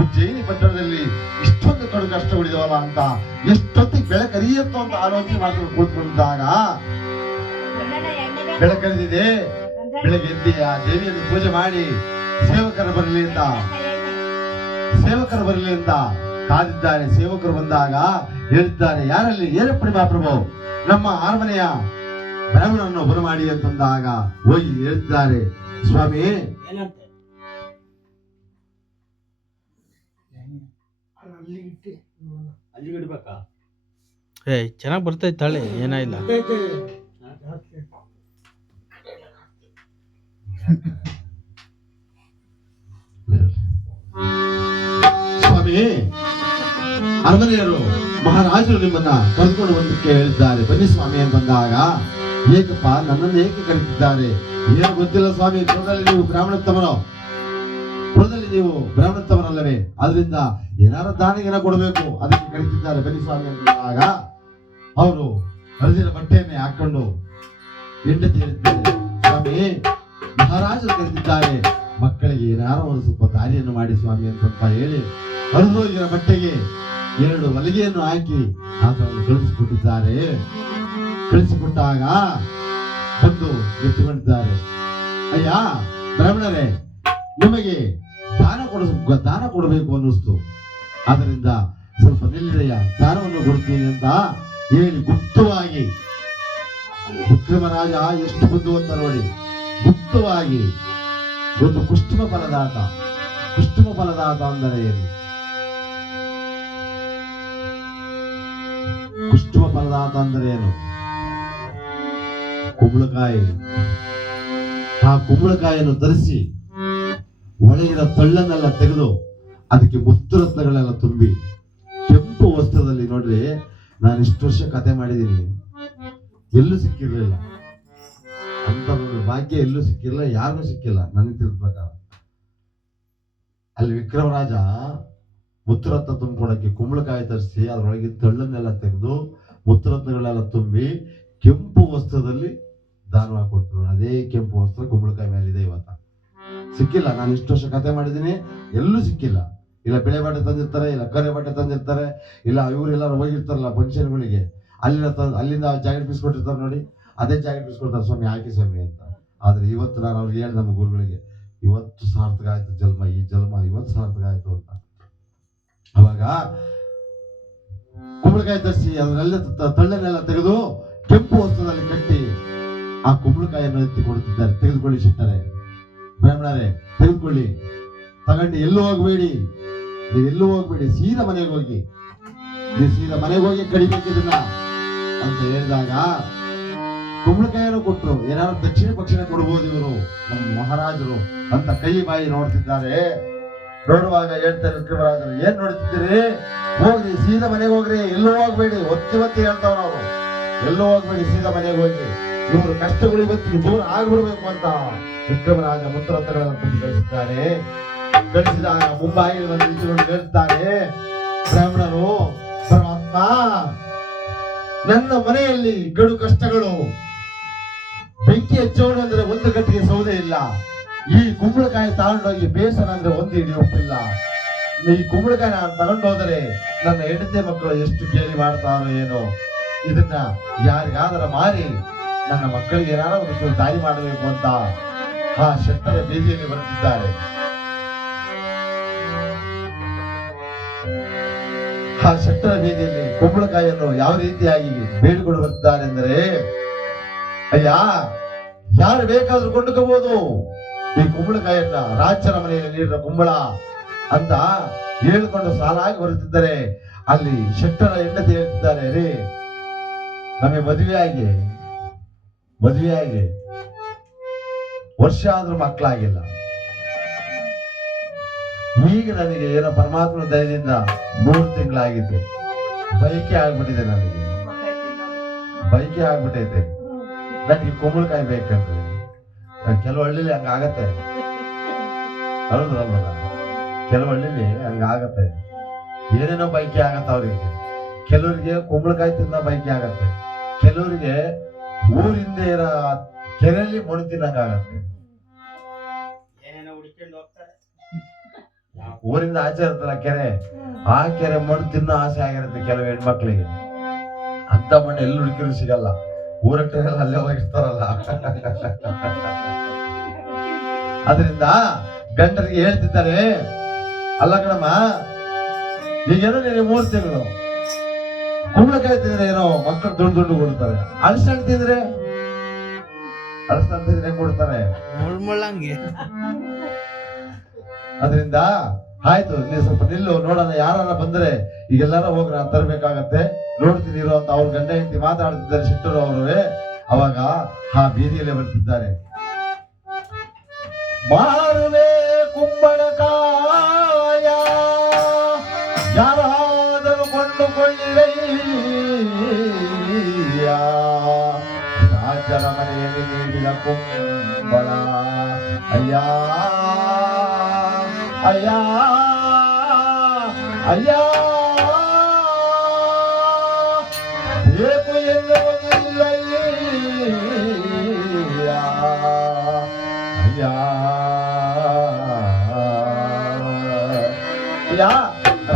ಉಜ್ಜಯಿನಿ ಪಟ್ಟಣದಲ್ಲಿ ಇಷ್ಟೊಂದು ಕಷ್ಟಗಳಿದಾವಲ್ಲ ಅಂತ ಎಷ್ಟೊತ್ತಿಗೆ ಬೆಳಕರಿಯತ್ತೋ ಅಂತ ಆಲೋಚನೆ ಮಾಡ್ಕೊಂಡು ಕುಳಿತುಕೊಂಡಿದ್ದಾಗ ಬೆಳಕರಿದಿದೆ. ಬೆಳಗ್ಗೆ ಎದ್ದಿ ಆ ದೇವಿಯನ್ನು ಪೂಜೆ ಮಾಡಿ ಸೇವಕರು ಬರಲಿ ಅಂತ ಕಾದಿದ್ದಾರೆ. ಸೇವಕರು ಬಂದಾಗ ಹೇಳಿದ್ದಾರೆ, ಯಾರಲ್ಲಿ ಏನಪ್ಪಡಿ ಮಹಾಪ್ರಭು, ನಮ್ಮ ಅರಮನೆಯ ಬ್ರಾಹ್ಮಣನ್ನು ಬರಮಾಡಿ ಅಂತಂದಾಗ ಹೋಗಿ ಹೇಳ್ತಿದ್ದಾರೆ, ಸ್ವಾಮಿ ಚೆನ್ನಾಗಿ ಬರ್ತೈತೆ ತಾಳೆ, ಏನಾಯಿಲ್ಲ. ಸ್ವಾಮಿ, ಅರಮನೆಯರು ಮಹಾರಾಜರು ನಿಮ್ಮನ್ನ ಕರೆದುಕೊಂಡು ಬಂದಕ್ಕೆ ಹೇಳಿದ್ದಾರೆ, ಬನ್ನಿ ಸ್ವಾಮಿ ಅಂತ ಬಂದಾಗ, ಏಕಪ್ಪ ನನ್ನನ್ನು ಏಕೆ ಕರೀತಿದ್ದಾರೆ? ಏನು ಗೊತ್ತಿಲ್ಲ ಸ್ವಾಮಿ, ಕುಲದಲ್ಲಿ ನೀವು ಬ್ರಾಹ್ಮಣತ್ತಮರಲ್ಲವೇ, ಅದರಿಂದ ಏನಾರ ದಾನಿಗೆನ ಕೊಡಬೇಕು, ಅದಕ್ಕೆ ಕರೀತಿದ್ದಾರೆ, ಬನ್ನಿ ಸ್ವಾಮಿ ಅಂತಂದಾಗ ಅವರು ಹರಿದಿನ ಬಟ್ಟೆಯನ್ನೇ ಹಾಕೊಂಡು ಹೆಂಡತಿ ಹೇಳಿದ್ದಾರೆ, ಸ್ವಾಮಿ ಮಹಾರಾಜರು ಕರೀತಿದ್ದಾರೆ, ಮಕ್ಕಳಿಗೆ ಏನಾರ ಒಂದು ಸ್ವಲ್ಪ ದಾರಿಯನ್ನು ಮಾಡಿ ಸ್ವಾಮಿ ಅಂತ ಹೇಳಿ ಹರಿದೋಗಿರೋ ಬಟ್ಟೆಗೆ 2 ಹೊಲಿಗೆಯನ್ನು ಹಾಕಿ ಆತನನ್ನು ಕಳಿಸಿಕೊಟ್ಟಿದ್ದಾರೆ. ಕಳಿಸಿಕೊಟ್ಟಾಗ ಬಂದು ಎತ್ತುಕೊಂಡಿದ್ದಾರೆ, ಅಯ್ಯ ಬ್ರಾಹ್ಮಣರೇ, ನಿಮಗೆ ದಾನ ಕೊಡಬೇಕು ಅನ್ನಿಸ್ತು, ಆದ್ದರಿಂದ ಸ್ವಲ್ಪ ನಿಲ್ಲಿದೆಯ, ದಾನವನ್ನು ಕೊಡ್ತೀನಿ ಅಂತ ಹೇಳಿ ಗುಪ್ತವಾಗಿ, ವಿಕ್ರಮರಾಜ ಎಷ್ಟು ಬುದ್ಧಿವಂತ ನೋಡಿ, ಗುಪ್ತವಾಗಿ ಒಂದು ಕುಷ್ಟುಮ ಫಲದಾತ ಅಂದರೆ ಏನು? ಕುಷ್ಟುಮ ಫಲದಾತ ಅಂದರೆ ಏನು? ಕುಂಬಳಕಾಯಿ. ಆ ಕುಂಬಳಕಾಯಿಯನ್ನು ತರಿಸಿ ಒಳಗಿನ ತಳ್ಳನ್ನೆಲ್ಲ ತೆಗೆದು ಅದಕ್ಕೆ ಮುತ್ತುರತ್ನಗಳೆಲ್ಲ ತುಂಬಿ ಕೆಂಪು ವಸ್ತ್ರದಲ್ಲಿ, ನೋಡ್ರಿ ನಾನು ಇಷ್ಟು ವರ್ಷ ಕತೆ ಮಾಡಿದ್ದೀನಿ, ಎಲ್ಲೂ ಸಿಕ್ಕಿರ್ಲಿಲ್ಲ ಅಂತ ಒಂದು ಭಾಗ್ಯ, ಎಲ್ಲೂ ಸಿಕ್ಕಿಲ್ಲ, ಯಾರಿಗೂ ಸಿಕ್ಕಿಲ್ಲ ನನಗೆ ತಿಳಿದ ಪ್ರಕಾರ. ಅಲ್ಲಿ ವಿಕ್ರಮರಾಜ ಮುತ್ತುರತ್ನ ತುಂಬಿಕೊಡಕ್ಕೆ ಕುಂಬಳಕಾಯಿ ತರಿಸಿ ಅದರೊಳಗೆ ತಳ್ಳನ್ನೆಲ್ಲ ತೆಗೆದು ಮುತ್ತುರತ್ನಗಳೆಲ್ಲ ತುಂಬಿ ಕೆಂಪು ವಸ್ತ್ರದಲ್ಲಿ ದಾನವಾಗಿ ಕೊಡ್ತಾರೆ. ಅದೇ ಕೆಂಪು ವಸ್ತ್ರ ಕುಂಬಳಕಾಯಿ ಮೇಲಿದೆ. ಇವತ್ತ ಸಿಕ್ಕಿಲ್ಲ, ನಾನು ಇಷ್ಟು ವರ್ಷ ಕತೆ ಮಾಡಿದ್ದೀನಿ, ಎಲ್ಲೂ ಸಿಕ್ಕಿಲ್ಲ. ಇಲ್ಲ ಬಿಳೆ ಬಟ್ಟೆ ತಂದಿರ್ತಾರೆ, ಇಲ್ಲ ಕರೆ ಬಟ್ಟೆ ತಂದಿರ್ತಾರೆ, ಇಲ್ಲ ಇವರೆಲ್ಲರೂ ಹೋಗಿರ್ತಾರಲ್ಲ ಫಂಕ್ಷನ್ಗಳಿಗೆ, ಅಲ್ಲಿಂದ ಜಾಕೆಟ್ ಪೀಸ್ ಕೊಟ್ಟಿರ್ತಾರೆ ನೋಡಿ, ಅದೇ ಜಾಕೆಟ್ ಪೀಸ್ ಕೊಡ್ತಾರೆ, ಸ್ವಾಮಿ ಹಾಕಿ ಸ್ವಾಮಿ ಅಂತ. ಆದ್ರೆ ಇವತ್ತು ನಾನು ಅವ್ರಿಗೆ ಹೇಳಿ ನಮ್ಮ ಗುರುಗಳಿಗೆ, ಇವತ್ತು ಸಾರ್ಥಕ ಆಯ್ತು ಜನ್ಮ, ಈ ಜನ್ಮ ಇವತ್ತು ಸಾರ್ಥಕ ಆಯ್ತು ಅಂತ. ಅವಾಗ ಕುಂಬಳಕಾಯಿ ತರಿಸಿ ಅದನ್ನೆಲ್ಲ ತಳ್ಳನ್ನೆಲ್ಲ ತೆಗೆದು ಕೆಂಪು ವಸ್ತ್ರದಲ್ಲಿ ಕಟ್ಟಿ ಆ ಕುಂಬಳಕಾಯಿಯನ್ನು ಎತ್ತಿ ಕೊಡುತ್ತಿದ್ದಾರೆ. ತೆಗೆದುಕೊಳ್ಳಿ ಶಿಟ್ಟರೆ, ಬ್ರಾಹ್ಮಣರೇ ತೆಗೆದುಕೊಳ್ಳಿ, ತಗೊಂಡು ಎಲ್ಲೂ ಹೋಗ್ಬೇಡಿ, ನೀವೆಲ್ಲೂ ಹೋಗ್ಬೇಡಿ, ಸೀದಾ ಮನೆಗೆ ಹೋಗಿ, ನೀವು ಸೀದಾ ಮನೆಗೆ ಹೋಗಿ ಕಡಿಬೇಕಿದನ್ನ ಅಂತ ಹೇಳಿದಾಗ ಕುಂಬಳಕಾಯಿಯನ್ನು ಕೊಟ್ಟರು. ಏನಾದ್ರು ದಕ್ಷಿಣ ಪಕ್ಷಿಣ ಕೊಡ್ಬೋದು ಇವರು ನಮ್ಮ ಮಹಾರಾಜರು ಅಂತ ಕೈ ಬಾಯಿ ನೋಡ್ತಿದ್ದಾರೆ. ನೋಡುವಾಗ ಹೇಳ್ತಾರೆ ವಿಕ್ರಮರಾಜರು, ಏನ್ ನೋಡ್ತಿದ್ದೀರಿ, ಹೋಗ್ರಿ ಸೀದಾ ಮನೆಗೆ ಹೋಗ್ರಿ, ಎಲ್ಲೂ ಹೋಗ್ಬೇಡಿ, ಒತ್ತಿ ಹೇಳ್ತಾವ್ರ ಅವರು, ಎಲ್ಲೂ ಹೋಗ್ಬೇಡಿ, ಸೀದಾ ಮನೆಗೆ ಹೋಗಿ, ಇವರು ಕಷ್ಟಗಳು ಇವತ್ತಿಗೆ ದೂರ ಆಗ್ಬಿಡ್ಬೇಕು ಅಂತ ವಿಕ್ರಮರಾಜ ಮುತ್ತುರತ್ನಗಳನ್ನು ತುಂಬಿ ಕಳಿಸಿದ್ದಾರೆ. ಕಳಿಸಿದಾಗ ಮುಂಬಾಯಿಗೆ ಬಂದು ನಿಂತುಕೊಂಡು ಹೇಳ್ತಾರೆ, ಬ್ರಾಹ್ಮಣರು, ಪರಮಾತ್ಮ ನನ್ನ ಮನೆಯಲ್ಲಿ ಗಡು ಕಷ್ಟಗಳು, ಬೆಂಕಿ ಹಚ್ಚೋಣ ಅಂದ್ರೆ ಒಂದು ಗಟ್ಟಿಗೆ ಸೌದೆ ಇಲ್ಲ, ಈ ಕುಂಬಳಕಾಯಿ ತಗೊಂಡೋಗಿ ಬೇಸರ ಅಂದ್ರೆ ಒಂದು ಇಡೀ ಒಪ್ಪಿಲ್ಲ, ಈ ಕುಂಬಳಕಾಯಿ ನಾನು ತಗೊಂಡೋದರೆ ನನ್ನ ಹೆಂಡತಿ ಮಕ್ಕಳು ಎಷ್ಟು ಕೇಳಿ ಮಾಡ್ತಾರೋ ಏನೋ, ಇದನ್ನ ಯಾರಿಗಾದರ ಮಾರಿ ನನ್ನ ಮಕ್ಕಳಿಗೆ ಏನಾರ ಒಂದು ದಾರಿ ಮಾಡಬೇಕು ಅಂತ ಆ ಶೆಟ್ಟರ ಬೀದಿಯಲ್ಲಿ ಬರುತ್ತಿದ್ದಾರೆ. ಆ ಶೆಟ್ಟರ ಬೀದಿಯಲ್ಲಿ ಕುಂಬಳಕಾಯಿಯನ್ನು ಯಾವ ರೀತಿಯಾಗಿ ಬೇಡಿಕೊಂಡು ಬರ್ತಿದ್ದಾರೆ ಅಂದರೆ, ಅಯ್ಯ ಯಾರು ಬೇಕಾದ್ರೂ ಕೊಂಡುಕೋಬಹುದು ಈ ಕುಂಬಳಕಾಯಿಯನ್ನ, ರಾಜರ ಮನೆಯಲ್ಲಿ ನೀಡಿದ ಕುಂಬಳ ಅಂತ ಹೇಳಿಕೊಂಡು ಸಾಲಾಗಿ ಬರುತ್ತಿದ್ದರೆ, ಅಲ್ಲಿ ಶೆಟ್ಟರ ಹೆಂಡತಿ ಹೇಳ್ತಿದ್ದಾರೆ, ರೇ ನಮಗೆ ಮದುವೆಯಾಗಿ ವರ್ಷ ಆದ್ರೂ ಮಕ್ಕಳಾಗಿಲ್ಲ. ಈಗ ನನಗೆ ಏನೋ ಪರಮಾತ್ಮನ ದಯದಿಂದ 3 ತಿಂಗಳಾಗಿದೆ. ಬೈಕೆ ಆಗ್ಬಿಟ್ಟಿದೆ, ನನಗೆ ಬೈಕೆ ಆಗ್ಬಿಟ್ಟೈತೆ. ನನಗೆ ಕುಂಬಳಕಾಯಿ ಬೇಕಂದ್ರೆ ಕೆಲವು ಹಳ್ಳಿಲಿ ಹಂಗಾಗತ್ತೆ, ಹೌದಲ್ಲ? ಕೆಲವು ಹಳ್ಳಿಲಿ ಹಂಗಾಗತ್ತೆ, ಏನೇನೋ ಬೈಕೆ ಆಗತ್ತೆ ಅವ್ರಿಗೆ. ಕೆಲವರಿಗೆ ಕುಂಬಳಕಾಯಿ ತಿನ್ನ ಬೈಕೆ ಆಗತ್ತೆ, ಕೆಲವರಿಗೆ ಊರಿಂದ ಇರೋ ಕೆರೆಯಲ್ಲಿ ಮಣ್ಣು ತಿನ್ನಂಗಾಗತ್ತೆ. ಊರಿಂದ ಆಚೆ ಇರುತ್ತಲ್ಲ ಕೆರೆ, ಆ ಕೆರೆ ಮಣ್ಣು ತಿನ್ನೋ ಆಸೆ ಆಗಿರುತ್ತೆ ಕೆಲವು ಹೆಣ್ಮಕ್ಳಿಗೆ. ಅಂತ ಮಣ್ಣು ಎಲ್ಲಿ ಹುಡುಕಿದ್ರು ಸಿಗಲ್ಲ, ಊರಕ್ಕೆ ಅಲ್ಲೇ ಹೋಗಿರ್ತಾರಲ್ಲ. ಅದರಿಂದ ಗಂಡರಿಗೆ ಹೇಳ್ತಿದ್ದಾರೆ, ಅಲ್ಲ ಕಣಮ್ಮ, ಈಗೇನೋ ನೀನು 3 ತಿಂಗಳು ಕುಂಬಳಕಾಯಿ ತಿಂದ್ರೆ ಏನೋ ಮಕ್ಕಳು ದುಡ್ಡು ಕೊಡ್ತಾರೆ, ಅಳಸಣ್ಣ ತಿಂದ್ರೆ ಕೊಡ್ತಾರೆ. ಅದರಿಂದ ಆಯ್ತು, ನೀ ಸ್ವಲ್ಪ ನಿಲ್ಲು, ನೋಡೋಣ ಯಾರ ಬಂದ್ರೆ ಈಗೆಲ್ಲಾರ ಹೋಗಿ ನಾನು ತರಬೇಕಾಗತ್ತೆ, ನೋಡ್ತೀನಿ ಇರೋ ಅಂತ ಅವ್ರ ಗಂಡ ಹೆಂಡತಿ ಮಾತಾಡ್ತಿದ್ದಾರೆ ಶೆಟ್ಟರು ಅವರೇ. ಅವಾಗ ಆ ಬೀದಿಯಲ್ಲೇ ಬರ್ತಿದ್ದಾರೆ. ಮಾರುವೆ ಕುಂಬಳಕಾಯ ಯಾರಾದರೂ ಕೊಂಡುಕೊಳ್ಳಿರಯ್ಯ, ರಾಜರ ಮನೆಯಲ್ಲಿ ನೀಡಿದ ಕುಂಬಳ ಅಯ್ಯ ಅಯ್ಯ ಅಯ್ಯ, ಬೇಕು ಎನ್ನುವುದಿಲ್ಲ ಅಯ್ಯ ಅಯ್ಯ.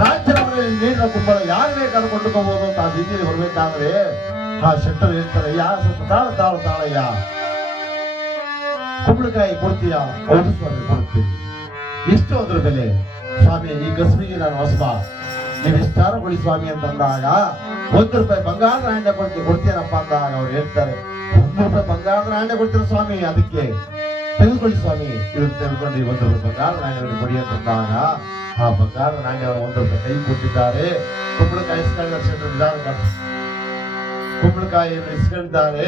ರಾಜ್ಯರ ಮನೆಯಲ್ಲಿ ನೀರಿನ ಕುಂಬಳ ಯಾರು ಬೇಕಾದ್ರೂ ಕೊಂಡುಕೋಬಹುದು ಅಂತ ಆ ಬೀದಿಯಲ್ಲಿ ಬರ್ಬೇಕಾದ್ರೆ ಆ ಶೆಟ್ಟರು ಹೇಳ್ತಾರೆ, ಯಾ ಸ್ವಲ್ಪ ತಾಳಯ್ಯ, ಕುಂಬಳಕಾಯಿ ಕೊಡ್ತೀಯಾ? ಹೌದು ಸ್ವಾಮಿ ಕೊಡ್ತೀನಿ. ಎಷ್ಟು ಅದ್ರ ಬೆಲೆ? ಸ್ವಾಮಿ ಈ ಕಸ್ಬಿಗೆ ನಾನು ಹೊಸಬ, ನೀವು ಎಷ್ಟಾರು ಕೊಡಿ ಸ್ವಾಮಿ ಅಂತಂದಾಗ, 1 ರೂಪಾಯಿ ಬಂಗಾರದ ನಾಣ್ಯ ಕೊಡ್ತೀನಪ್ಪ ಅಂದಾಗ ಅವ್ರು ಹೇಳ್ತಾರೆ, 1 ರೂಪಾಯಿ ಬಂಗಾರದ ನಾಣ್ಯ ಕೊಡ್ತೀರ ಸ್ವಾಮಿ, ಅದಕ್ಕೆ ತೆಗೆದುಕೊಳ್ಳಿ ಸ್ವಾಮಿ, ಇದನ್ನು ತೆಗೆದುಕೊಂಡು 1 ರೂಪಾಯಿ ಬಂಗಾರದ ನಾಣ್ಯವನ್ನು ಕೊಡಿ ಅಂತಂದಾಗ ಆ ಬಂಗಾರದ ನಾಣ್ಯವನ್ನು 1 ರೂಪಾಯಿ ಕೈ ಕೊಟ್ಟಿದ್ದಾರೆ. ಕುಂಬಳಕಾಯಿ ಕುಂಬಳಕಾಯಿಯನ್ನು ಇಸ್ಕೊಂಡಿದ್ದಾರೆ.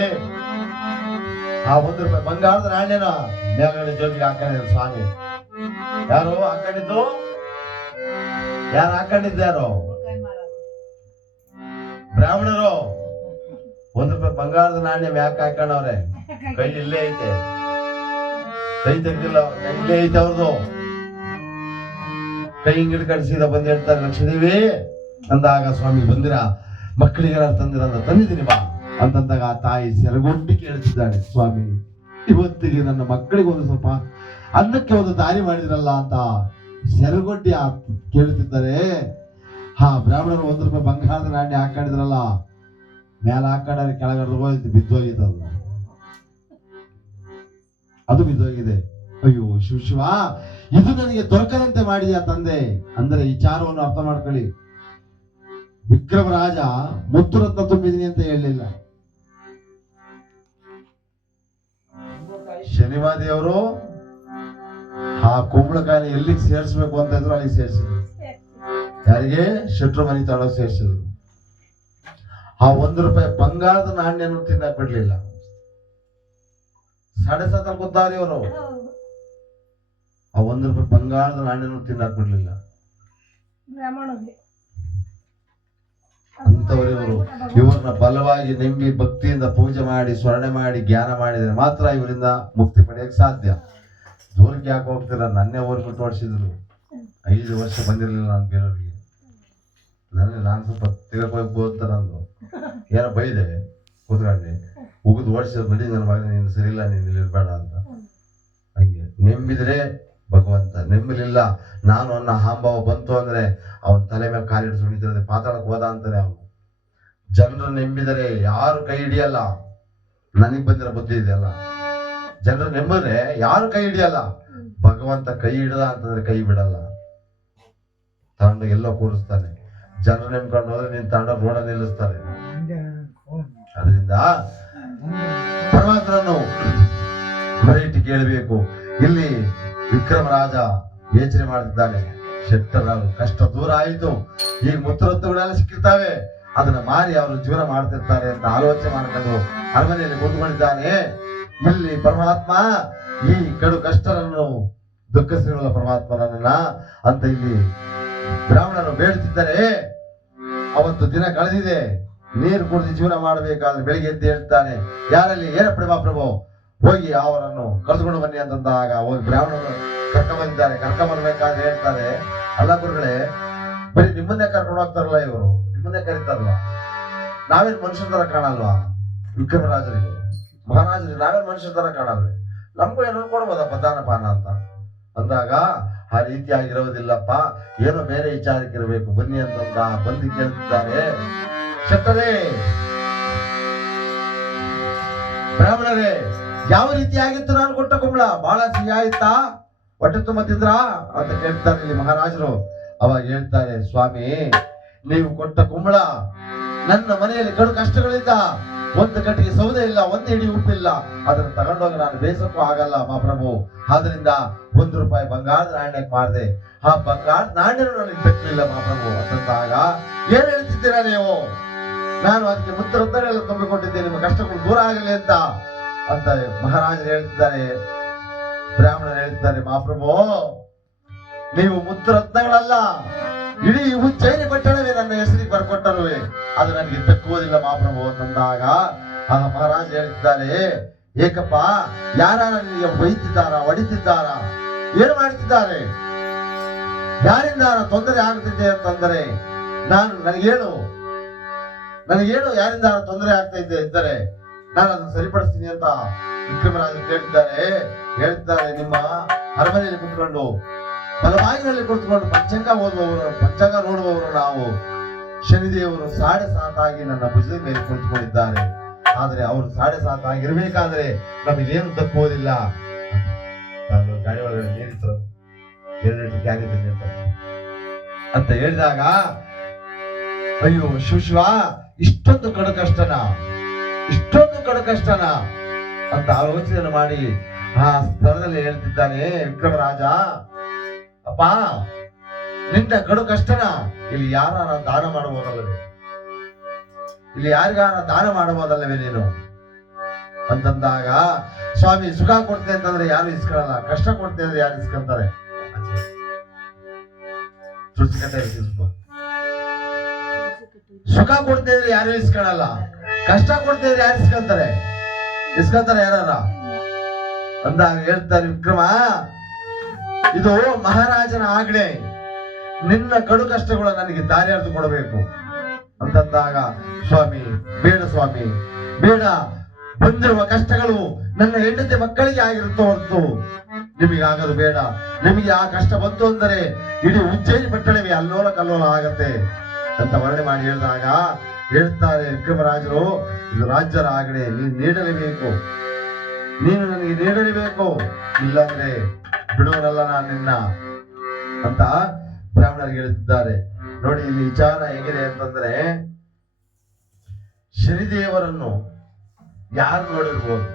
ಆ 1 ರೂಪಾಯಿ ಬಂಗಾರದ ನಾಣ್ಯನ ಮೇಲ್ಗಡೆ ಜೋಬಿಗೆ ಹಾಕೊಂಡಿದ್ದಾರೆ ಸ್ವಾಮಿ. ಯಾರು ಹಾಕೊಂಡಿದ್ದು? ಯಾರು ಹಾಕೊಂಡಿದ್ದಾರೋ? ಬ್ರಾಹ್ಮಣರು. 1 ರೂಪಾಯಿ ಬಂಗಾರದ ನಾಣ್ಯ ಯಾಕೆ ಹಾಕೊಂಡವ್ರೆ? ಕೈ ಇಲ್ಲೇ ಐತೆ, ಕೈ ತೆಗ್ದಿಲ್ಲ, ಇಲ್ಲೇ ಐತೆ ಅವ್ರದ್ದು. ಕೈ ಹಿಂಗಿಡ್ ಕಡಿಸಿದ ಬಂದು ಹೇಳ್ತಾರೆ, ಲಕ್ಷ್ಮೀದೇವಿ ಅಂದಾಗ ಸ್ವಾಮಿ ಬಂದಿರ, ಮಕ್ಕಳಿಗೆಲ್ಲ ತಂದಿರ ಅಂತ ತಂದಿದ್ದೀನಿ ಬಾ ಅಂತಂದಾಗ ಆ ತಾಯಿ ಸೆರಗೊಂಡಿ ಕೇಳ್ತಿದ್ದಾಳೆ, ಸ್ವಾಮಿ ಇವತ್ತಿಗೆ ನನ್ನ ಮಕ್ಕಳಿಗೆ ಒಂದು ಸ್ವಲ್ಪ ಅನ್ನಕ್ಕೆ ಒಂದು ದಾರಿ ಮಾಡಿದ್ರಲ್ಲ ಅಂತ ಸೆರಗೊಡ್ಡಿ ಕೇಳ್ತಿದ್ದಾರೆ. ಬ್ರಾಹ್ಮಣರು 1 ರೂಪಾಯಿ ಬಂಗಾರದ ನಾಣ್ಯ ಹಾಕೊಂಡಿದ್ರಲ್ಲ, ಮೇಲೆ ಹಾಕೊಂಡ್ರೆ ಕೆಳಗಡೆ ಹೋಯ್ತು, ಬಿದ್ದೋಗಿತ್ತು, ಅದು ಬಿದ್ದೋಗಿದೆ. ಅಯ್ಯೋ ಶಿವ, ಇದು ನನಗೆ ದೊರಕದಂತೆ ಮಾಡಿದ್ಯಾ ತಂದೆ ಅಂದರೆ ವಿಚಾರವನ್ನು ಅರ್ಥ ಮಾಡ್ಕೊಳ್ಳಿ. ವಿಕ್ರಮರಾಜ ಮುತ್ತುರತ್ನ ತುಂಬಿದೀನಿ ಅಂತ ಹೇಳಲಿಲ್ಲ. ಶನಿವಾದಿಯವರು ಆ ಕುಂಬಳಕಾಯಿನ ಎಲ್ಲಿಗೆ ಸೇರಿಸ್ಬೇಕು ಅಂತ ಇದ್ರು ಅಲ್ಲಿಗೆ ಸೇರಿಸಿದ್ರು. ಯಾರಿಗೆ? ಶೆಟ್ರು ಮನೆ ತಾಳೋಗಿ ಸೇರಿಸಿದ್ರು. ಆ 1 ರೂಪಾಯಿ ಬಂಗಾರದ ನಾಣ್ಯನು ತಿನ್ನಕ್ ಬಿಡ್ಲಿಲ್ಲ. 7.5 ಗೊತ್ತಾರೆ ಇವರು. ಆ 1 ರೂಪಾಯಿ ಬಂಗಾರದ ನಾಣ್ಯನು ತಿನ್ನಕ್ ಬಿಡ್ಲಿಲ್ಲ. ಅಂತವರಿವರು ಇವ್ರನ್ನ ಬಲವಾಗಿ ನಂಬಿ ಭಕ್ತಿಯಿಂದ ಪೂಜೆ ಮಾಡಿ ಸ್ಮರಣೆ ಮಾಡಿ ಜ್ಞಾನ ಮಾಡಿದ್ರೆ ಮಾತ್ರ ಇವರಿಂದ ಮುಕ್ತಿ ಪಡೆಯಕ್ಕೆ ಸಾಧ್ಯ. ದೂರಕ್ಕೆ ಯಾಕೆ ಹೋಗ್ತೀರ? ನನ್ನೇ ಊರಿಗೆ ತೋರಿಸಿದ್ರು. 5 ವರ್ಷ ಬಂದಿರಲಿಲ್ಲ ನಾನು ಬೇರೆಯವ್ರಿಗೆ. ನಾನು ಸ್ವಲ್ಪ ತಿರ್ಗೋಗ್ಬೋದು ಅಂತ ನಂದು ಏನೋ ಬೈದೆ, ಕೂತ್ಕೊಂಡೆ ಉಗಿದು ಓಡಿಸಿದ್ ಬಡಿ ನನ್ನ ಮಗ ನೀನು ಸರಿಯಿಲ್ಲ, ನೀನು ಇಲ್ಲಿರ್ಬೇಡ ಅಂತ. ಹಂಗೆ ನೆಂಬಿದ್ರೆ ಭಗವಂತ, ನೆಮ್ಮಲಿಲ್ಲ ನಾನು ಅನ್ನೋ ಅಹಂಭಾವ ಬಂತು ಅಂದ್ರೆ ಅವನ ತಲೆ ಮೇಲೆ ಕಾಲಿಡಿಸಿ ಹೊಡಿತಿರೋದೆ, ಪಾತಾಳಕ್ಕೆ ಹೋದ ಅಂತಾನೆ ಅವನು. ಜನರು ನೆಂಬಿದರೆ ಯಾರು ಕೈ ಹಿಡಿಯಲ್ಲ. ನನಗೆ ಬಂದಿರೋ ಬುದ್ಧಿ ಇದೆಯಲ್ಲ, ಜನರು ನೆಂಬಿದ್ರೆ ಯಾರು ಕೈ ಹಿಡಿಯಲ್ಲ. ಭಗವಂತ ಕೈ ಹಿಡ್ದ ಅಂತಂದ್ರೆ ಕೈ ಬಿಡಲ್ಲ, ತಗೊಂಡು ಎಲ್ಲೋ ಕೂರಿಸ್ತಾನೆ. ಜನರು ನೆಂಬ್ಕೊಂಡು ಹೋದ್ರೆ ನೀನ್ ತಗೊಂಡ ರೋಡ ನಿಲ್ಲಿಸ್ತಾರೆ. ಅದರಿಂದ ಪರಮಾತ್ಮನನ್ನು ಮರೆಯಿಟ್ಟು ಕೇಳಬೇಕು. ಇಲ್ಲಿ ವಿಕ್ರಮರಾಜ ಯೋಚನೆ ಮಾಡ್ತಿದ್ದಾನೆ, ಶೆಟ್ಟರ ಕಷ್ಟ ದೂರ ಆಯಿತು, ಈಗ ಮುತ್ತುರತ್ತುಗಳೆಲ್ಲ ಸಿಕ್ಕಿರ್ತಾವೆ, ಅದನ್ನ ಮಾರಿ ಅವರು ಜೀವನ ಮಾಡ್ತಿರ್ತಾರೆ ಅಂತ ಆಲೋಚನೆ ಮಾಡ್ಕೊಂಡು ಅರಮನೆಯಲ್ಲಿ ಕೂತ್ಕೊಂಡಿದ್ದಾನೆ. ಇಲ್ಲಿ ಪರಮಾತ್ಮ ಈ ಕಡು ಕಷ್ಟರನ್ನು ದುಃಖಿಸಿರುವ ಪರಮಾತ್ಮನನ್ನ ಅಂತ ಇಲ್ಲಿ ಬ್ರಾಹ್ಮಣರು ಬೇಡುತ್ತಿದ್ದರೆ, ಅವತ್ತು ದಿನ ಕಳೆದಿದೆ, ನೀರು ಕುಡಿದು ಜೀವನ ಮಾಡಬೇಕಾದ್ರೆ ಬೆಳಿಗ್ಗೆ ಎದ್ದು ಹೇಳ್ತಾನೆ, ಯಾರಲ್ಲಿ ಏನಪ್ಪಡಿ ಮಹಾಪ್ರಭು, ಹೋಗಿ ಅವರನ್ನು ಕರೆದುಕೊಂಡು ಬನ್ನಿ ಅಂತಂದಾಗ ಹೋಗಿ ಬ್ರಾಹ್ಮಣರು ಕರ್ಕೊಂಡ್ಬಂದಿದ್ದಾರೆ. ಕರ್ಕೊಂಡ್ಬರ್ಬೇಕಾದ್ರೆ ಹೇಳ್ತಾರೆ, ಅಲ್ಲ ಗುರುಗಳೇ, ಬರೀ ನಿಮ್ಮನ್ನೇ ಕರ್ಕೊಂಡು ಹೋಗ್ತಾರಲ್ಲ ಇವರು, ನಿಮ್ಮನ್ನೇ ಕರೀತಾರಲ್ಲ, ನಾವೇನ್ ಮನುಷ್ಯರ ತರ ಕಾಣಲ್ವಾ? ವಿಕ್ರಮರಾಜರಿಗೆ ಮಹಾರಾಜರಿಗೆ ನಾವೇನ್ ಮನುಷ್ಯರ ತರ ಕಾಣಲ್ವೇ? ನಮಗೂ ಏನೋ ಕೊಡ್ಬೋದಪ್ಪ ದಾನಪಾನ ಅಂತ ಅಂದಾಗ, ಆ ರೀತಿಯಾಗಿರೋದಿಲ್ಲಪ್ಪ, ಏನೋ ಬೇರೆ ವಿಚಾರಕ್ಕೆ ಇರಬೇಕು, ಬನ್ನಿ ಅಂತಂದ. ಬಂದು ಕೇಳ್ತಿದ್ದಾರೆ, ಶೆಟ್ಟರೇ, ಬ್ರಾಹ್ಮಣರೇ, ಯಾವ ರೀತಿಯಾಗಿತ್ತು ನಾನು ಕೊಟ್ಟ ಕುಂಬಳ? ಬಹಳ ಸಿಹಿ ಆಯ್ತಾ? ಹೊಟ್ಟೆ ತುಂಬ ತಿಂದ್ರಾ ಅಂತ ಕೇಳ್ತಾರೆ ಇಲ್ಲಿ ಮಹಾರಾಜರು. ಅವಾಗ ಹೇಳ್ತಾರೆ, ಸ್ವಾಮಿ, ನೀವು ಕೊಟ್ಟ ಕುಂಬಳ ನನ್ನ ಮನೆಯಲ್ಲಿ ಕಡು ಕಷ್ಟಗಳಿಂದ ಒಂದು ಕಟ್ಟಿಗೆ ಸೌದೆ ಇಲ್ಲ, ಒಂದು ಹಿಡಿ ಉಪ್ಪಿಲ್ಲ, ಅದನ್ನು ತಗೊಂಡೋಗಿ ನಾನು ಬೇಯಿಸಕ್ಕೂ ಆಗಲ್ಲ ಮಹಾಪ್ರಭು. ಆದ್ರಿಂದ ₹1 ಬಂಗಾರದ ನಾಣ್ಯಕ್ಕೆ ಮಾರಿದೆ. ಆ ಬಂಗಾರದ ನಾಣ್ಯನು ನನಗೆ ಬೆಟ್ಟಲಿಲ್ಲ ಮಹಾಪ್ರಭು ಅಂತಂದಾಗ, ಏನ್ ಹೇಳ್ತಿದ್ದೀರಾ ನೀವು? ನಾನು ಅದಕ್ಕೆ ಮುತ್ತರತ್ನಗಳೆಲ್ಲ ತುಂಬಿಕೊಟ್ಟಿದ್ದೆ, ನಿಮ್ಮ ಕಷ್ಟಗಳು ದೂರ ಆಗಲಿ ಅಂತ ಮಹಾರಾಜರು ಹೇಳ್ತಿದ್ದಾರೆ. ಬ್ರಾಹ್ಮಣರು ಹೇಳ್ತಾರೆ, ಮಹಾಪ್ರಭು, ನೀವು ಮುತ್ತರತ್ನಗಳಲ್ಲ, ಇಡೀ ಉಜ್ಜಯಿನಿ ಪಟ್ಟಣವೇ ನನ್ನ ಹೆಸರಿಗೆ ಬರ್ಕೊಟ್ಟರುವೆ, ಅದು ನನಗೆ ತಕ್ಕುವುದಿಲ್ಲ ಮಹಾಪ್ರಭು ಅಂತಂದಾಗ, ಆ ಮಹಾರಾಜ ಹೇಳ್ತಿದ್ದಾರೆ, ಏಕಪ್ಪ, ಯಾರ ನಿನಗೆ ಬೈತಿದ್ದಾರ, ಹೊಡಿತಿದ್ದಾರ, ಏನು ಮಾಡ್ತಿದ್ದಾರೆ, ಯಾರಿಂದ ತೊಂದರೆ ಆಗುತ್ತಿದೆ ಅಂತಂದರೆ ನನಗೇನು ಯಾರಿಂದ ತೊಂದರೆ ಆಗ್ತಾ ಇದ್ದರೆ ನಾನು ಅದನ್ನು ಸರಿಪಡಿಸ್ತೀನಿ ಅಂತ ವಿಕ್ರಮರಾಜರು ಹೇಳ್ತಿದ್ದಾರೆ. ನಿಮ್ಮ ಅರಮನೆಯಲ್ಲಿ ಕುತ್ಕೊಂಡು ಬಲವಾಗಿನಲ್ಲಿ ಕುಳಿತುಕೊಂಡು ಪಂಚಾಂಗ ನೋಡುವವರು ನಾವು. ಶನಿದೇವರು 7.5 ನನ್ನ ಭುಜದ ಮೇಲೆ ಕುಳಿತುಕೊಂಡಿದ್ದಾರೆ. ಆದ್ರೆ ಅವರು 7.5 ಆಗಿರ್ಬೇಕಾದ್ರೆ ನಮಗೇನು ತಪ್ಪುವುದಿಲ್ಲ. ಗಾಡಿ ಒಳಗಡೆ ನೀರಿತ್ತು, 2 ಕ್ಯಾನ್ ಅಂತ ಹೇಳಿದಾಗ, ಅಯ್ಯೋ ಶಿವ, ಇಷ್ಟೊಂದು ಕಡು ಕಷ್ಟನ ಅಂತ ಆಲೋಚನೆ ಮಾಡಿ ಆ ಸ್ಥಳದಲ್ಲಿ ಹೇಳ್ತಿದ್ದಾನೆ ವಿಕ್ರಮರಾಜ, ಅಪ್ಪ, ನಿನ್ನ ಕಡು ಕಷ್ಟನ ಇಲ್ಲಿ ಯಾರ ದಾನ ಮಾಡಬಹುದಲ್ಲವೇ? ಇಲ್ಲಿ ಯಾರಿಗಾರ ದಾನ ಮಾಡಬಹುದಲ್ಲವೇ ನೀನು ಅಂತಂದಾಗ, ಸ್ವಾಮಿ, ಸುಖ ಕೊಡ್ತೇನೆ ಅಂತಂದ್ರೆ ಯಾರು ಇಸ್ಕೊಳ್ಳಲ್ಲ, ಕಷ್ಟ ಕೊಡ್ತೇನೆ ಅಂದ್ರೆ ಯಾರು ಇಸ್ಕೊಂತಾರೆ? ಸುಖ ಕೊಡ್ತೇನೆ ಯಾರು ಇಸ್ಕೊಳ್ಳಲ್ಲ, ಕಷ್ಟ ಕೊಡ್ತೇನೆ ಯಾರು ಇಸ್ಕೊಂತಾರೆ ಯಾರ ಅಂದಾಗ ಹೇಳ್ತಾರೆ, ವಿಕ್ರಮ, ಇದು ಮಹಾರಾಜನ ಆಜ್ಞೆ, ನಿನ್ನ ಕಡು ಕಷ್ಟಗಳು ನನಗೆ ದಾರಿ ಅರ್ದು ಕೊಡಬೇಕು ಅಂತಂದಾಗ, ಸ್ವಾಮಿ, ಬೇಡ, ಬಂದಿರುವ ಕಷ್ಟಗಳು ನನ್ನ ಹೆಂಡತಿ ಮಕ್ಕಳಿಗೆ ಆಗಿರುತ್ತೋ ಹೊರತು ನಿಮಗಾಗದು ಬೇಡ. ನಿಮಗೆ ಆ ಕಷ್ಟ ಬಂತು ಅಂದರೆ ಇಡೀ ಉಜ್ಜಯಿನಿ ಪಟ್ಟಣವೇ ಅಲ್ಲೋಲ ಕಲ್ಲೋಲ ಆಗತ್ತೆ ಅಂತ ವರ್ಣನೆ ಮಾಡಿ ಹೇಳಿದಾಗ ಹೇಳ್ತಾರೆ ವಿಕ್ರಮರಾಜರು, ಇದು ರಾಜ್ಯರ ಆಜ್ಞೆ, ನೀನು ನನಗೆ ನೀಡಲೇಬೇಕು, ಇಲ್ಲಾಂದ್ರೆ ಬಿಡುವನಲ್ಲ ನಾನು ನಿನ್ನ ಅಂತ ಬ್ರಾಹ್ಮಣರಿಗೆ ಹೇಳ್ತಿದ್ದಾರೆ. ನೋಡಿ, ಇಲ್ಲಿ ವಿಚಾರ ಹೇಗಿದೆ ಅಂತಂದ್ರೆ, ಶನಿದೇವರನ್ನು ಯಾರು ನೋಡಿರ್ಬೋದು?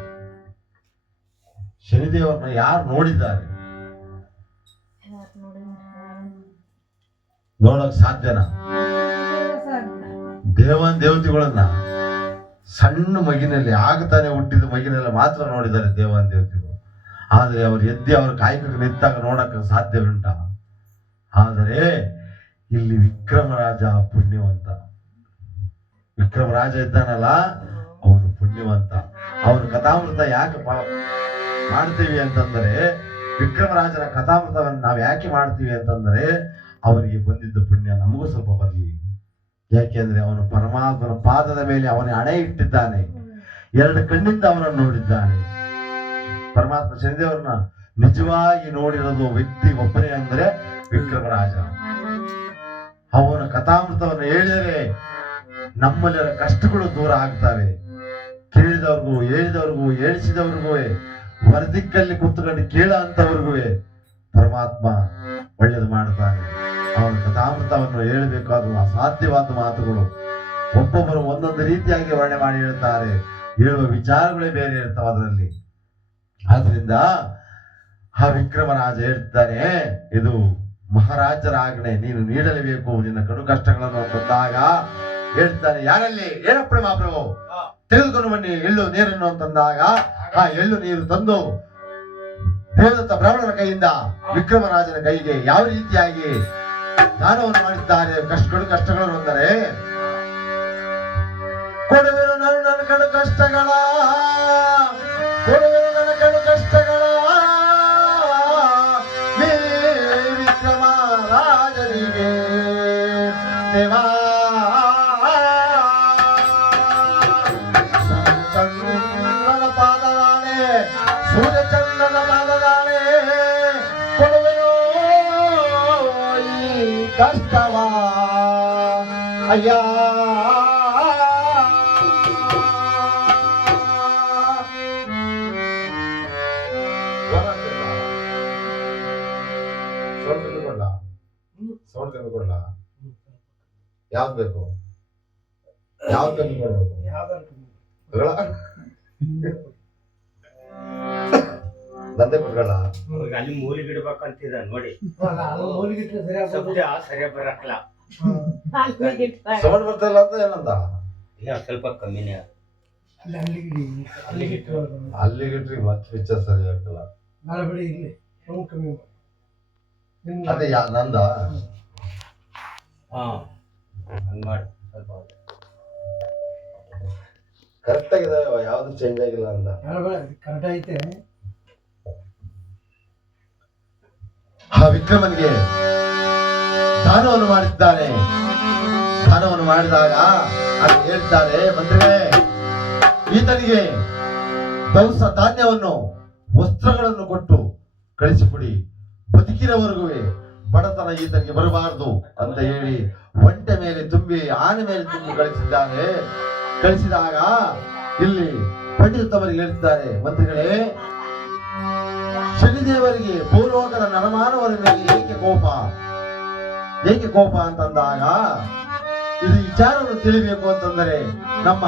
ಶನಿದೇವರನ್ನ ಯಾರು ನೋಡಿದ್ದಾರೆ? ನೋಡಕ್ ಸಾಧ್ಯನಾ? ದೇವತೆಗಳನ್ನ ಸಣ್ಣ ಮಗಿನಲ್ಲಿ, ಆಗತಾನೆ ಹುಟ್ಟಿದ ಮಗಿನಲ್ಲಿ ಮಾತ್ರ ನೋಡಿದ್ದಾರೆ ದೇವತೆಗಳು. ಆದ್ರೆ ಅವರು ಎದ್ದಿ ಅವ್ರ ಕಾಯಕಕ್ಕೆ ನಿಂತಾಗ ನೋಡಕ್ ಸಾಧ್ಯ ಉಂಟ? ಆದರೆ ಇಲ್ಲಿ ವಿಕ್ರಮರಾಜ ಪುಣ್ಯವಂತ. ವಿಕ್ರಮರಾಜ ಇದ್ದಾನಲ್ಲ, ಅವನು ಪುಣ್ಯವಂತ. ಅವನು ಕಥಾಮೃತ ಯಾಕೆ ಮಾಡ್ತೀವಿ ಅಂತಂದ್ರೆ, ವಿಕ್ರಮರಾಜನ ಕಥಾಮೃತವನ್ನು ನಾವು ಯಾಕೆ ಮಾಡ್ತೀವಿ ಅಂತಂದ್ರೆ, ಅವನಿಗೆ ಬಂದಿದ್ದ ಪುಣ್ಯ ನಮಗೂ ಸ್ವಲ್ಪ ಬರಲಿ. ಯಾಕೆಂದ್ರೆ ಅವನು ಪರಮಾತ್ಮನ ಪಾದದ ಮೇಲೆ ಅವನ ಹಣೆ ಇಟ್ಟಿದ್ದಾನೆ, 2 ಕಣ್ಣಿಂದ ಅವನನ್ನು ನೋಡಿದ್ದಾನೆ. ಪರಮಾತ್ಮ ಶನಿದೇವರನ್ನ ನಿಜವಾಗಿ ನೋಡಿರೋದು ವ್ಯಕ್ತಿ ಒಬ್ಬರೇ ಅಂದ್ರೆ ವಿಕ್ರಮರಾಜ. ಅವನ ಕಥಾಮೃತವನ್ನು ಹೇಳಿದರೆ ನಮ್ಮಲ್ಲಿರೋ ಕಷ್ಟಗಳು ದೂರ ಆಗ್ತವೆ. ಹೇಳಿದವ್ರಿಗೂ ಹೇಳಿಸಿದವ್ರಿಗೂ, ವರದಿಕ್ಕಲ್ಲಿ ಕುತ್ಕೊಂಡು ಕೇಳ ಅಂತವ್ರಿಗೂ ಪರಮಾತ್ಮ ಒಳ್ಳೇದು ಮಾಡ್ತಾನೆ. ಅವನ ಕಥಾಮೃತವನ್ನು ಹೇಳಬೇಕಾದ ಅಸಾಧ್ಯವಾದ ಮಾತುಗಳು ಒಬ್ಬೊಬ್ಬರು ಒಂದೊಂದು ರೀತಿಯಾಗಿ ವರ್ಣನೆ ಮಾಡಿ ಹೇಳ್ತಾರೆ. ಹೇಳುವ ವಿಚಾರಗಳೇ ಬೇರೆ ಇರ್ತಾವ ಅದರಲ್ಲಿ. ಆದ್ರಿಂದ ಆ ವಿಕ್ರಮರಾಜ ಹೇಳ್ತಾನೆ, ಇದು ಮಹಾರಾಜರ ಆಜ್ಞೆ, ನೀನು ನೀಡಲೇಬೇಕು ನಿನ್ನ ಕಡು ಕಷ್ಟಗಳನ್ನು ಬಂದಾಗ. ಹೇಳ್ತಾನೆ, ಯಾರಲ್ಲಿ ಏನಪ್ಪ ಮಹಾಪ್ರಭು, ತೆಗೆದುಕೊಂಡು ಬನ್ನಿ ಎಳ್ಳು ನೀರನ್ನು ಅಂತಂದಾಗ, ಆ ಎಳ್ಳು ನೀರು ತಂದು ದೇವದತ್ತ ಬ್ರಾಹ್ಮಣರ ಕೈಯಿಂದ ವಿಕ್ರಮರಾಜನ ಕೈಗೆ ಯಾವ ರೀತಿಯಾಗಿ ದಾನವನ್ನು ಮಾಡಿದ್ದಾರೆ. ಕಷ್ಟಗಳು ಅಂದರೆ ಕೊಡುವೆನು ನನ್ನ ಕಡು ಕಷ್ಟಗಳ, ಕೊಡುವೆನು ನನ್ನ ಕಡು ಕಷ್ಟಗಳ ವಿಕ್ರಮರಾಜನಿಗೆ ದೇವಾ. ಚಂದ್ರನ ಪಾದದಾಣೆ, ಸೂರ್ಯಚಂದ್ರನ ಪಾದದಾಣೆ, ಕೊಡುವೆನು ಈ ಕಷ್ಟವಾ ಅಯ್ಯ. ಸೌಂಡ್ ಕಮ್ಮಿ ಕೊಡ್ಲ? ಯಾವ್ದು ಬೇಕು? ಯಾವ್ದು ಕಮ್ಮಿ ಕೊಡ್ಬೇಕು? ನಂದೇ ಕೊಡ್ಗಳ ಅಲ್ಲಿ ಮೂಲಿಗೆ ಇಡ್ಬೇಕಂತಿದ ನೋಡಿ. ಸರಿಯಾಗಿ ಬರಕ್ಲ ಸೌಂಡ್ ಬರ್ತಿಲ್ಲ ಅಂತ ಏನಂತ ಸ್ವಲ್ಪ ಕಮ್ಮಿನೇ ಅಲ್ಲಿಗಿಟ್ರಿ ಮತ್ತೆ ಪಿಕ್ಚರ್ ಸರಿ ಆಗ್ತಲ್ಲ. ಅದೇ ನಂದ ಹಂಗ್ ಮಾಡಿ ಸ್ವಲ್ಪ ಕರೆಕ್ಟ್ ಆಗಿದೆ, ಯಾವ್ದು ಚೇಂಜ್ ಆಗಿಲ್ಲ ಅಂತ. ಕರೆಕ್ಟ್ ಐತೆ. ಆ ವಿಕ್ರಮನಿಗೆ ದಾನವನ್ನು ಮಾಡಿದ್ದಾರೆ. ದಾನವನ್ನು ಮಾಡಿದಾಗ ಅಲ್ಲಿ ಹೇಳ್ತಾರೆ, ಮಂತ್ರಿಗಳೇ, ಈತನಿಗೆ ದವಸ ಧಾನ್ಯವನ್ನು ವಸ್ತ್ರಗಳನ್ನು ಕೊಟ್ಟು ಕಳಿಸಿಕೊಡಿ, ಬದುಕಿನವರೆಗೂ ಬಡತನ ಈತನಿಗೆ ಬರಬಾರದು ಅಂತ ಹೇಳಿ ಒಂಟೆ ಮೇಲೆ ತುಂಬಿ ಆನೆ ಮೇಲೆ ತುಂಬಿ ಕಳಿಸಿದ್ದಾರೆ. ಕಳಿಸಿದಾಗ ಇಲ್ಲಿ ಪಂಡಿತವರಿಗೆ ಹೇಳ್ತಾರೆ, ಮಂತ್ರಿಗಳೇ, ಶನಿದೇವರಿಗೆ ಭೂಲೋಕದ ನರಮಾನವರ ಮೇಲೆ ಏಕೆ ಕೋಪ ಅಂತಂದಾಗ ಇದು ವಿಚಾರವನ್ನು ತಿಳಿಬೇಕು ಅಂತಂದರೆ ನಮ್ಮ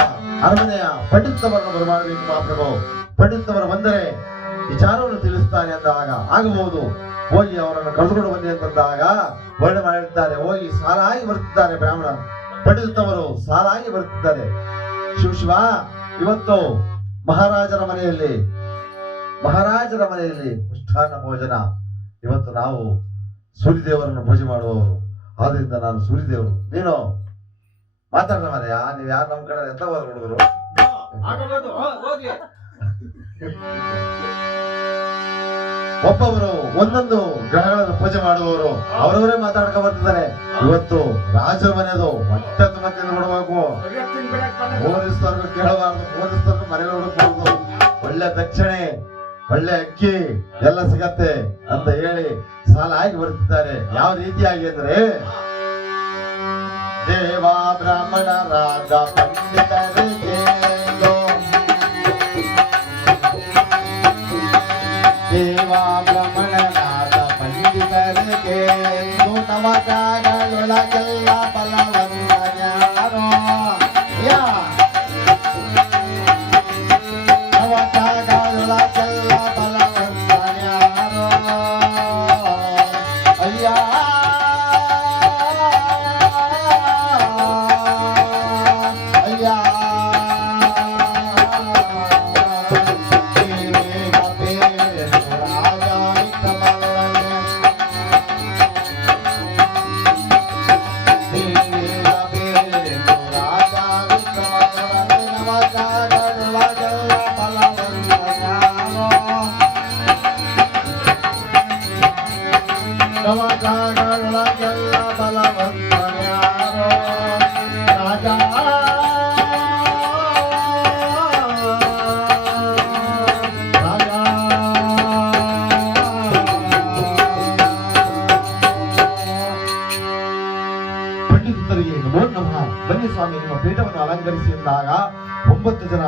ಅರಮನೆಯ ಪಂಡಿತವರನ್ನು ಬರಮಾಡಬೇಕು ಮಹಾಪ್ರಭು. ಪಂಡಿತವರು ಬಂದರೆ ವಿಚಾರವನ್ನು ತಿಳಿಸ್ತಾರೆ ಅಂದಾಗ ಆಗಬಹುದು, ಹೋಗಿ ಅವರನ್ನು ಕರೆದುಕೊಂಡು ಬನ್ನಿ ಅಂತಂದಾಗ ವರ್ಣನೆ ಮಾಡಿರ್ತಾರೆ. ಹೋಗಿ ಸಾಲಾಗಿ ಬರುತ್ತಿದ್ದಾರೆ ಬ್ರಾಹ್ಮಣ ಪಂಡಿತವರು, ಸಾಲಾಗಿ ಬರುತ್ತಿದ್ದಾರೆ. ಶಿವ ಇವತ್ತು ಮಹಾರಾಜರ ಮನೆಯಲ್ಲಿ ಮೃಷ್ಟಾನ್ನ ಭೋಜನ. ಇವತ್ತು ನಾವು ಸೂರ್ಯದೇವರನ್ನು ಪೂಜೆ ಮಾಡುವವರು, ಆದ್ರಿಂದ ನಾನು ಸೂರ್ಯದೇವರು. ನೀನು ಮಾತಾಡೋಣ ಮರೆಯ, ನೀವು ಯಾರು ನಮ್ಮ ಕಡೆ ಎಂತ ಹುಡುಗರು? ಒಬ್ಬೊಬ್ಬರು ಒಂದೊಂದು ಗ್ರಹಗಳನ್ನು ಪೂಜೆ ಮಾಡುವವರು ಅವರವರೇ ಮಾತಾಡ್ಕೊಂಡ್ ಬರ್ತಿದ್ದಾರೆ. ಇವತ್ತು ರಾಜರ ಮನೆಯದು ಹೊಟ್ಟೆ ತುಂಬ ತಿಂದು ಬಿಡಬೇಕು. ಪೊಲೀಸರು ಕೇಳಬಾರ್ದು, ಪೊಲೀಸರು ಮನೆಯಲ್ಲಿ ಹುಡುಕಬಾರ್ದು. ಒಳ್ಳೆ ದಕ್ಷಿಣೆ, ಒಳ್ಳೆ ಅಕ್ಕಿ ಎಲ್ಲ ಸಿಗತ್ತೆ ಅಂತ ಹೇಳಿ ಸಾಲ ಆಗಿ ಬರ್ತಿದ್ದಾರೆ. ಯಾವ ರೀತಿಯಾಗಿ ಅಂದ್ರೆ, ದೇವಾ ಬ್ರಾಹ್ಮಣ ರಾಜ ಪಂಡಿತರಿಗೆ, ದೇವಾ ಬ್ರಾಹ್ಮಣನಾದ ಪಂಡಿತರಿಗೆ ನಮಕಾಗಳೊಳಗೆಲ್ಲ ಫಲವನ್ನು ಯಾರೋ ನಮಕಾಗಳೊಳಗೆಲ್ಲ ಫಲವನ್ನು ಯಾರೋ ಅಯ್ಯ. ಬನ್ನಿ ಸ್ವಾಮಿ, ನಿಮ್ಮ ಪೀಠವನ್ನು ಅಲಂಕರಿಸಿ ಎಂದಾಗ 9 ಜನ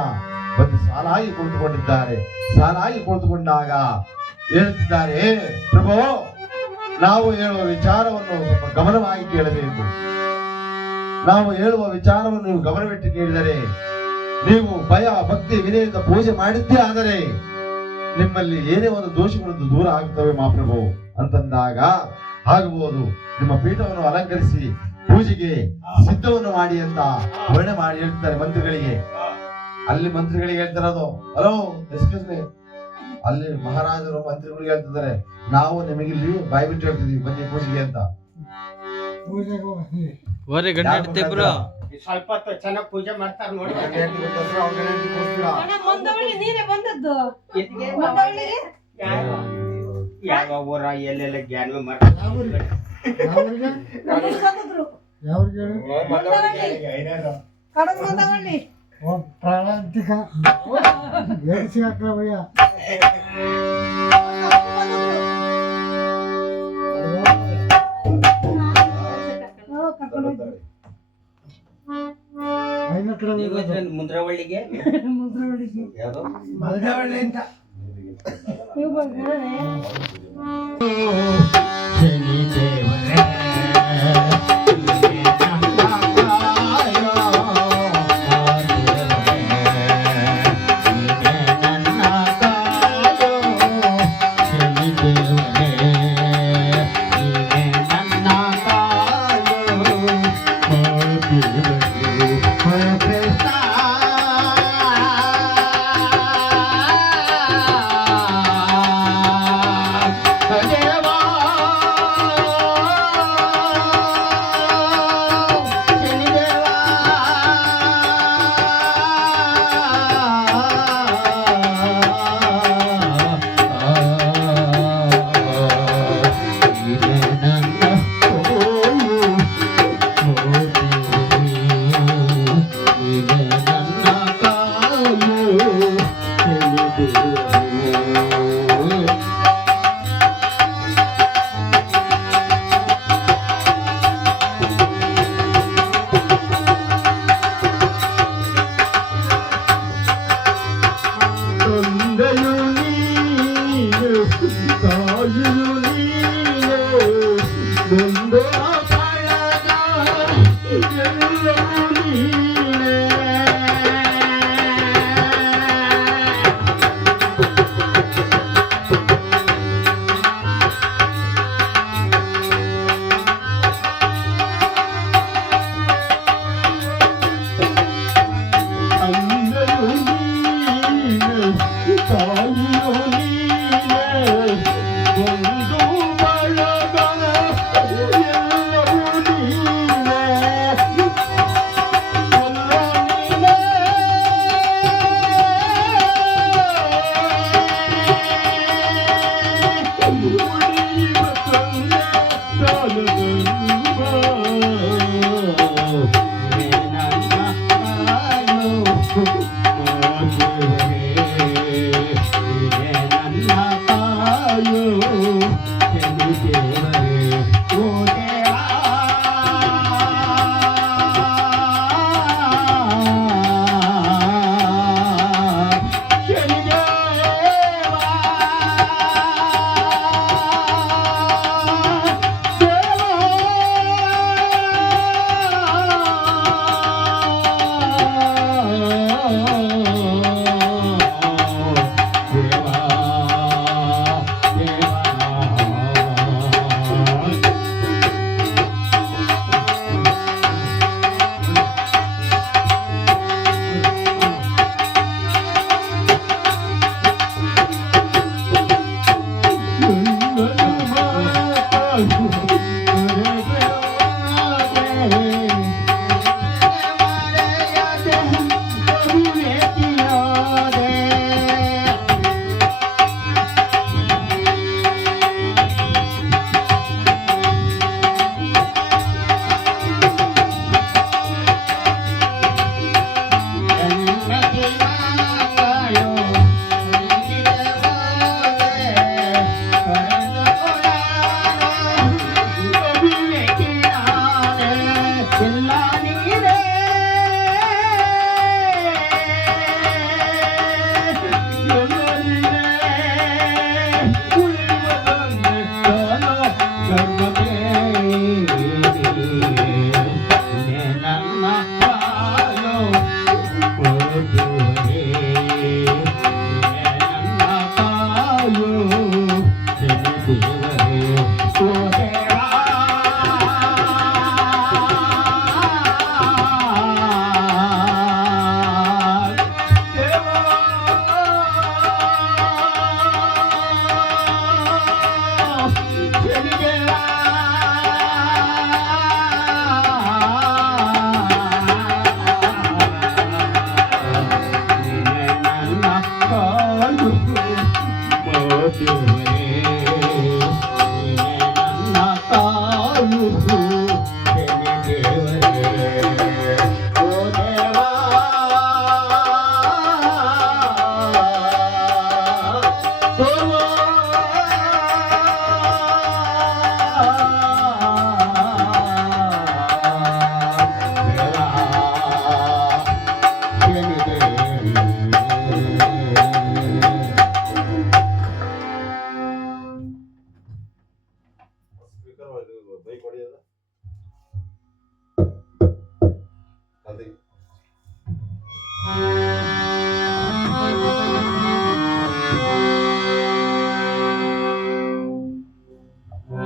ಬಂದು ಸಾಲಾಗಿ ಕುಳಿತುಕೊಂಡಿದ್ದಾರೆ. ಸಾಲಾಗಿ ಕುಳಿತುಕೊಂಡಾಗ ಹೇಳ್ತಿದ್ದಾರೆ, ಪ್ರಭು, ನಾವು ಹೇಳುವ ವಿಚಾರವನ್ನು ಸ್ವಲ್ಪ ಗಮನವಾಗಿ ಕೇಳಬೇಕು. ನಾವು ಹೇಳುವ ವಿಚಾರವನ್ನು ನೀವು ಗಮನವಿಟ್ಟು ಕೇಳಿದರೆ, ನೀವು ಭಯ ಭಕ್ತಿ ವಿನಯದಿಂದ ಪೂಜೆ ಮಾಡಿದ್ದೇ ಆದರೆ ನಿಮ್ಮಲ್ಲಿ ಏನೇ ಒಂದು ದೋಷಗಳು ದೂರ ಆಗುತ್ತವೆ ಮಹಾಪ್ರಭು ಅಂತಂದಾಗ ಆಗಬಹುದು. ನಿಮ್ಮ ಪೀಠವನ್ನು ಅಲಂಕರಿಸಿ ಪೂಜೆಗೆ ಸಿದ್ಧವನ್ನು ಮಾಡಿ ಅಂತ ವರ್ಣನೆ ಮಾಡಿ ಹೇಳ್ತಾರೆ ಮಂತ್ರಿಗಳಿಗೆ. ಅಲ್ಲಿ ಮಂತ್ರಿಗಳಿಗೆ ಹೇಳ್ತಿರೋದು, ಹಲೋ ಎಕ್ಸ್ಕ್ಯೂಸ್ ಮೀ, ಅಲ್ಲಿ ಮಹಾರಾಜರು ಮಂತ್ರಿಗಳು ಹೇಳ್ತಿದ್ದಾರೆ, ನಾವು ನಿಮಗೆ ಇಲ್ಲಿ ಬಾಯಿ ಬಿಟ್ಟು ಹೇಳ್ತಿದೀವಿ ಬನ್ನಿ ಪೂಜೆಗೆ ಅಂತ. ಓರಿ ಗಂಡ ಹೆಂಡತಿ ಇಬ್ರು ಸ್ವಲ್ಪ ಹೊತ್ತು ಚೆನ್ನಾಗಿ ಪೂಜೆ ಮಾಡ್ತಾರ ನೋಡಿ. ನೀನೇ ಬಂದದ್ದು ಯಾವ ಊರ ಎಲ್ಲೆಲ್ಲ ಜ್ಞಾನ ಮಾಡ್ತಾರೆ. ಪ್ರಾಣಾಂತಿಕ ಎಡಿಸಿ ಹಾಕ್ಲವಯ್ಯ. ಮುಂದ್ರವಳ್ಳಿಗೆ ಯಾವ್ದು ಮಲ್ದವಳ್ಳಿ ಅಂತ ದೇವಾ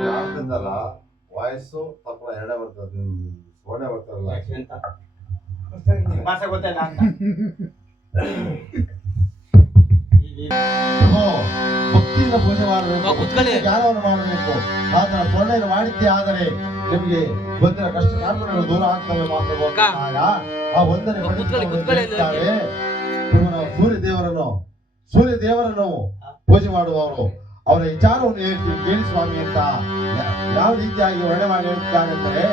ಯಾಕಂದಲ್ಲ ವಾಯ್ಸು ತಪ್ಪಲ ಎರಡೇ ಬರ್ತದೆ ಸೋನೆ ಬರ್ತಾರಲ್ಲ ಭಾಷೆ ಗೊತ್ತಿಲ್ಲ ಅಂತ ಭಕ್ತಿಯಿಂದ ಪೂಜೆ ಮಾಡಬೇಕು ಕೂತ್ಕೊಳ್ಳಿ. ಜ್ಞಾನವನ್ನು ಮಾಡಬೇಕು ಆತರ ಸೊಳ್ಳೆಯನ್ನು ಮಾಡಿದ್ದೇ ಆದರೆ ನಿಮಗೆ ಬಂದಿರೋ ಕಷ್ಟ ಕಾರ್ಪಣ್ಯಗಳು ದೂರ ಆಗ್ತವೆ ಮಾತ್ರ ಅಕ್ಕ. ಆ ಒಂದನೇ ಕೂತ್ಕೊಳ್ಳಿ. ಸೂರ್ಯ ದೇವರನ್ನು ಪೂಜೆ ಮಾಡುವವರು ಅವರ ವಿಚಾರವನ್ನು ಹೇಳ್ತೀವಿ ಕೇಳಿ ಸ್ವಾಮಿ ಅಂತ ಯಾವ ರೀತಿಯಾಗಿ ವರ್ಣನೆ ಮಾಡಿ ಹೇಳ್ತಾರೆಂದರೆ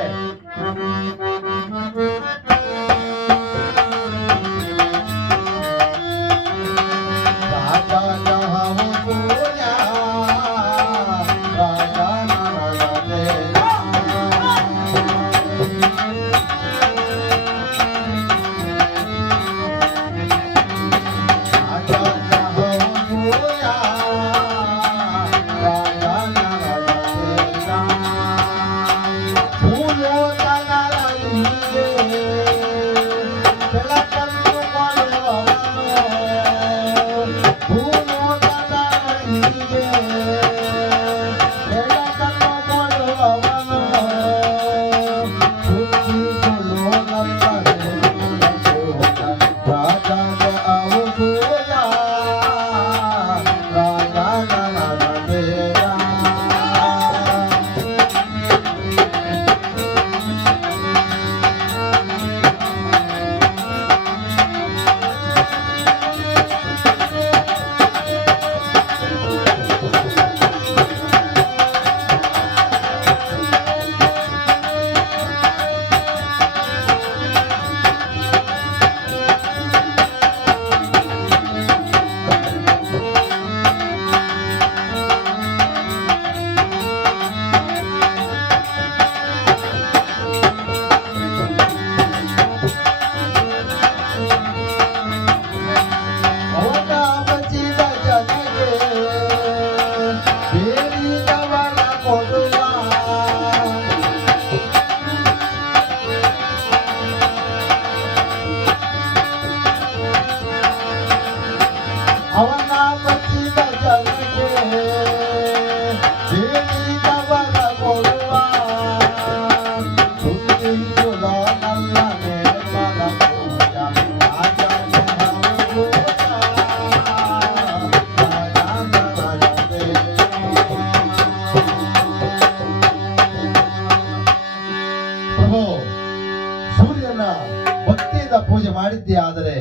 ಪೂಜೆ ಮಾಡಿದ್ದೇ ಆದರೆ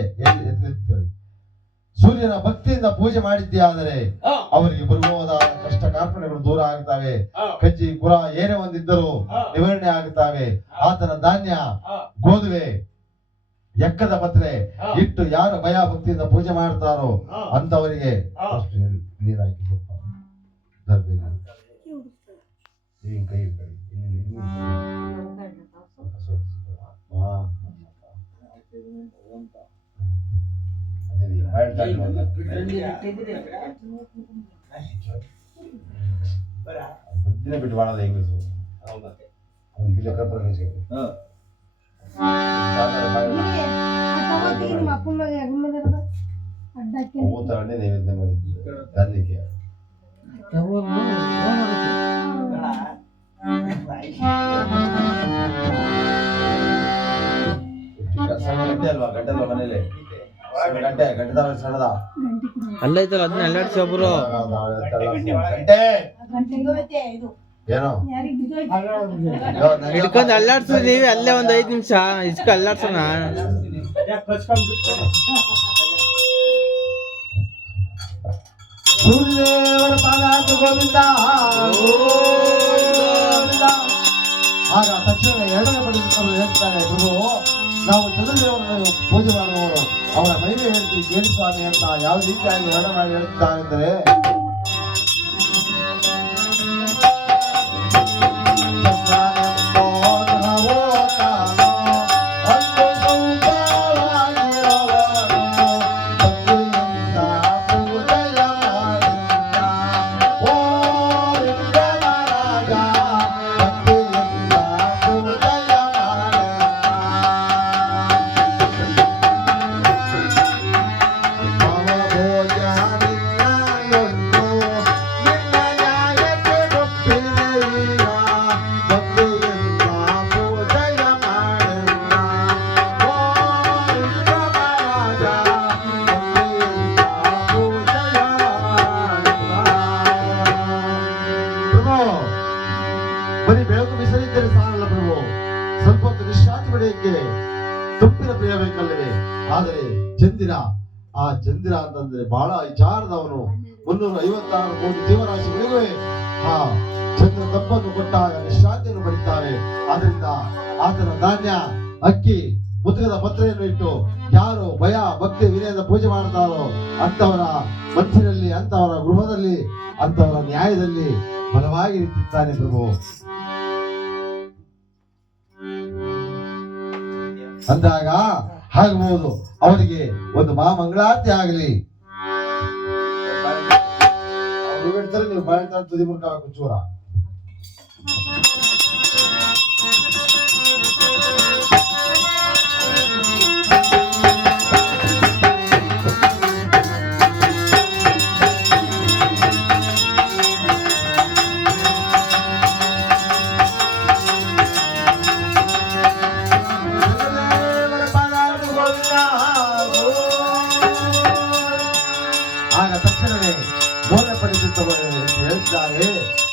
ಸೂರ್ಯನ ಭಕ್ತಿಯಿಂದ ಪೂಜೆ ಮಾಡಿದ್ದೇ ಆದರೆ ಅವರಿಗೆ ಬರಬಹುದಾದ ಕಷ್ಟ ಕಾರ್ಪಣ್ಯಗಳು ದೂರ ಆಗ್ತವೆ ಕಜ್ಜಿ ಕುರ ಏನೇ ಒಂದಿದ್ದರೂ ನಿವಾರಣೆ ಆಗುತ್ತವೆ ಆತನ ಧಾನ್ಯ ಗೋಧುವೆ ಎಕ್ಕದ ಪತ್ರೆ ಇಟ್ಟು ಯಾರು ಭಯ ಭಕ್ತಿಯಿಂದ ಪೂಜೆ ಮಾಡ್ತಾರೋ ಅಂತವರಿಗೆ ನೀರಾಕಿ ಕೈ ಬಿಟ್ಟು ಮಾಡೋದು ಹೆಂಗಿಸು ಮೂತರಣ್ಣೆ ನೈವೇದ್ಯ ಮಾಡಿದ್ದು ಧಾನ್ಯಕ್ಕೆ ಗಂಟೆ ಅಲ್ವಾ ಗಂಟೆ ಅಲ್ವಾ ಮನೇಲಿ ಗಂಟೆ ಗಂಟೆ ಸಣ್ಣದ ಅಲ್ಲ ಐತಲ್ಲ ಅದನ್ನ ಅಲ್ಲಾಡ್ಸಿ ಒಬ್ರು ಗಂಟೆ ಏನೋ ಹಿಡ್ಕೊಂಡ್ ಅಲ್ಲಾಡ್ಸ ನೀವೇ ಅಲ್ಲೇ ಒಂದ್ 5 ನಿಮಿಷ ಇಸ್ಕ ಅಲ್ಲಾಡ್ಸೋಣ ಸೂರ್ಯದೇವರ ಪಾದಾರ್ಥ ಗೋವಿಂದ ಗೋವಿಂದ. ಆಗ ತಕ್ಷಣ ಎರಡನೇ ಪಡೆದುಕೊಂಡು ಹೇಳ್ತಾರೆ, ಪ್ರಭು ನಾವು ಚಂದ್ರದೇವರನ್ನು ಪೂಜೆ ಮಾಡುವವರು, ಅವರ ಮಹಿಮೆ ಹೇಳ್ತೀವಿ ಕೇಳಿ ಸ್ವಾಮಿ ಅಂತ ಯಾವ ರೀತಿಯಾಗಿ ವರ್ಣ ಮಾಡಿ ಹೇಳ್ತಾರೆ ಅಂದರೆ, ಬರೀ ಬೆಳಕು ಬಿಸಲಿದ್ದರೆ ಸಾಲಲ್ಲ ಪ್ರಭು, ಸ್ವಲ್ಪ ಹೊತ್ತು ವಿಶ್ರಾಂತಿ ಪಡೆಯಕ್ಕೆ ತಂಪಿನ ಪ್ರಿಯ ಬೇಕಲ್ಲವೇ? ಆದರೆ ಚಂದಿರ, ಆ ಚಂದಿರ ಅಂತಂದ್ರೆ ಬಹಳ ವಿಚಾರದವನು. 356 ಕೋಟಿ ಜೀವರಾಶಿಗಳಿಗೂ ಆ ಚಂದ್ರ ತಂಪನ್ನು ಕೊಟ್ಟಾಗ ವಿಶ್ರಾಂತಿಯನ್ನು ಪಡಿತಾರೆ. ಆದ್ರಿಂದ ಆತನ ಧಾನ್ಯ, ಅಕ್ಕಿ, ಮುತುಕದ ಪತ್ರೆಯನ್ನು ಇಟ್ಟು ಯಾರು ಭಯ ಭಕ್ತಿ ವಿನಯದ ಪೂಜೆ ಮಾಡ್ತಾರೋ ಅಂತವರ ಮನಸ್ಸಿನಲ್ಲಿ, ಅಂತವರ ಗೃಹದಲ್ಲಿ, ಅಂತವರ ನ್ಯಾಯದಲ್ಲಿ ಬಲವಾಗಿ ನಿಂತಿದ್ದಾನೆ ಪ್ರಭು. ಅಂದಾಗ ಆಗಬಹುದು ಅವರಿಗೆ ಒಂದು ಮಹಾಮಂಗಳಾರತಿ ಆಗಲಿ. ಅವ್ರು ಹೇಳ್ತಾರೆ, ನೀವು ಬಾಳ್ತಾ ತುದಿ ಮುರ್ಕ ಚೂರ. ಆಗ ತಕ್ಷಣವೇ ಮೋನೆ ಪಡೆದಿದ್ದವರು ಹೇಳ್ತಾರೆ,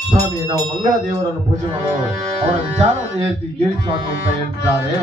ಸ್ವಾಮಿ ನಾವು ಮಂಗಳ ದೇವರನ್ನು ಪೂಜೆ ಮಾಡುವವರು, ಅವರ ವಿಚಾರವನ್ನು ಹೇಳ್ತೀವಿ ಕೇಳಿ ಸ್ವಾಮಿ ಅಂತ ಹೇಳ್ತಿದ್ದಾರೆ.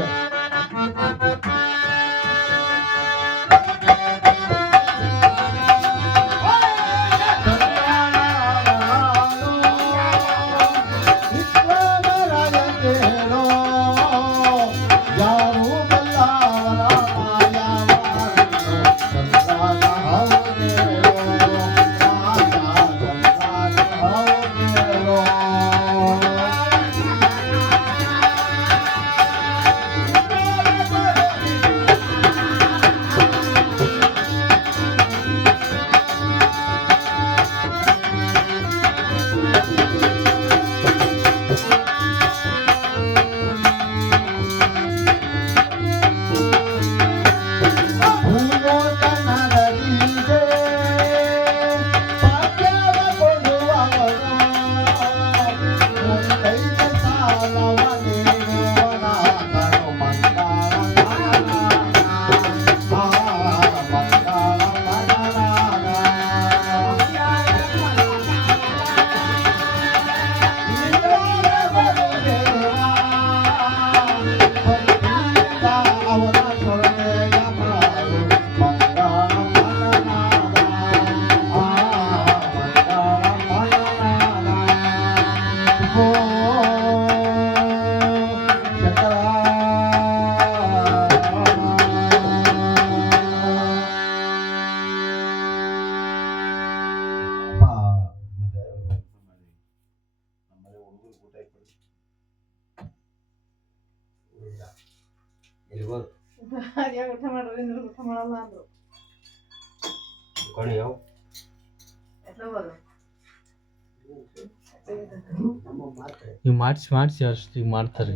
ನೀವು ಮಾಡಿಸಿ ಅಷ್ಟು ಈಗ ಮಾಡ್ತಾರೆ.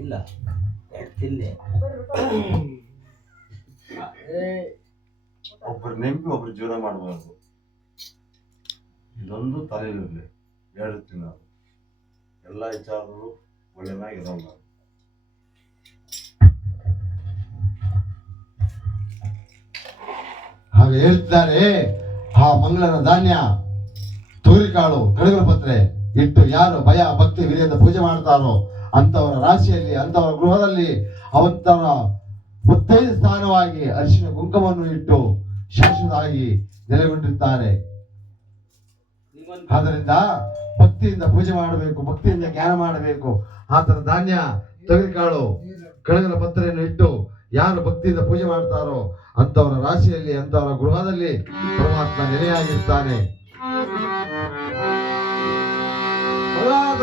ಇಲ್ಲ ತಿನ್ನೆ ಒಬ್ಬರು ನೆಂಪಿ ಒಬ್ರು ಜೀವನ ಮಾಡಬಾರ್ದು. ಇದೊಂದು ತಲೆಯಿರಲಿ. 2 ತಿಂಗಳು ಎಲ್ಲ ವಿಚಾರಗಳು ಒಳ್ಳೆನಾಗಿರೋಲ್ಲ. ಹಾಗೆ ಹೇಳ್ತಿದ್ದಾರೆ, ಆ ಮಂಗಳನ ಧಾನ್ಯ, ತೊಗರಿಕಾಳು, ಕಡಗರ ಪತ್ರೆ ಇಟ್ಟು ಯಾರು ಭಯ ಭಕ್ತಿ ವಿನಯದ ಪೂಜೆ ಮಾಡ್ತಾರೋ ಅಂತವರ ರಾಶಿಯಲ್ಲಿ, ಅಂತವರ ಗೃಹದಲ್ಲಿ, ಅವಂತರ ಮುತ್ತೈದ ಸ್ಥಾನವಾಗಿ ಅರಿಶಿನ ಕುಂಕುಮವನ್ನು ಇಟ್ಟು ಶಾಶ್ವತವಾಗಿ ನೆಲೆಗೊಂಡಿರ್ತಾರೆ. ಆದ್ದರಿಂದ ಭಕ್ತಿಯಿಂದ ಪೂಜೆ ಮಾಡಬೇಕು, ಭಕ್ತಿಯಿಂದ ಜ್ಞಾನ ಮಾಡಬೇಕು. ಆತರ ಧಾನ್ಯ, ತೊಗರಿಕಾಳು, ಕಳಗಲ ಪತ್ರೆಯನ್ನು ಇಟ್ಟು ಯಾರು ಭಕ್ತಿಯಿಂದ ಪೂಜೆ ಮಾಡ್ತಾರೋ ಅಂತವರ ರಾಶಿಯಲ್ಲಿ, ಅಂತವರ ಗೃಹದಲ್ಲಿ ಪರಮಾತ್ಮ ನೆಲೆಯಾಗಿರ್ತಾನೆ.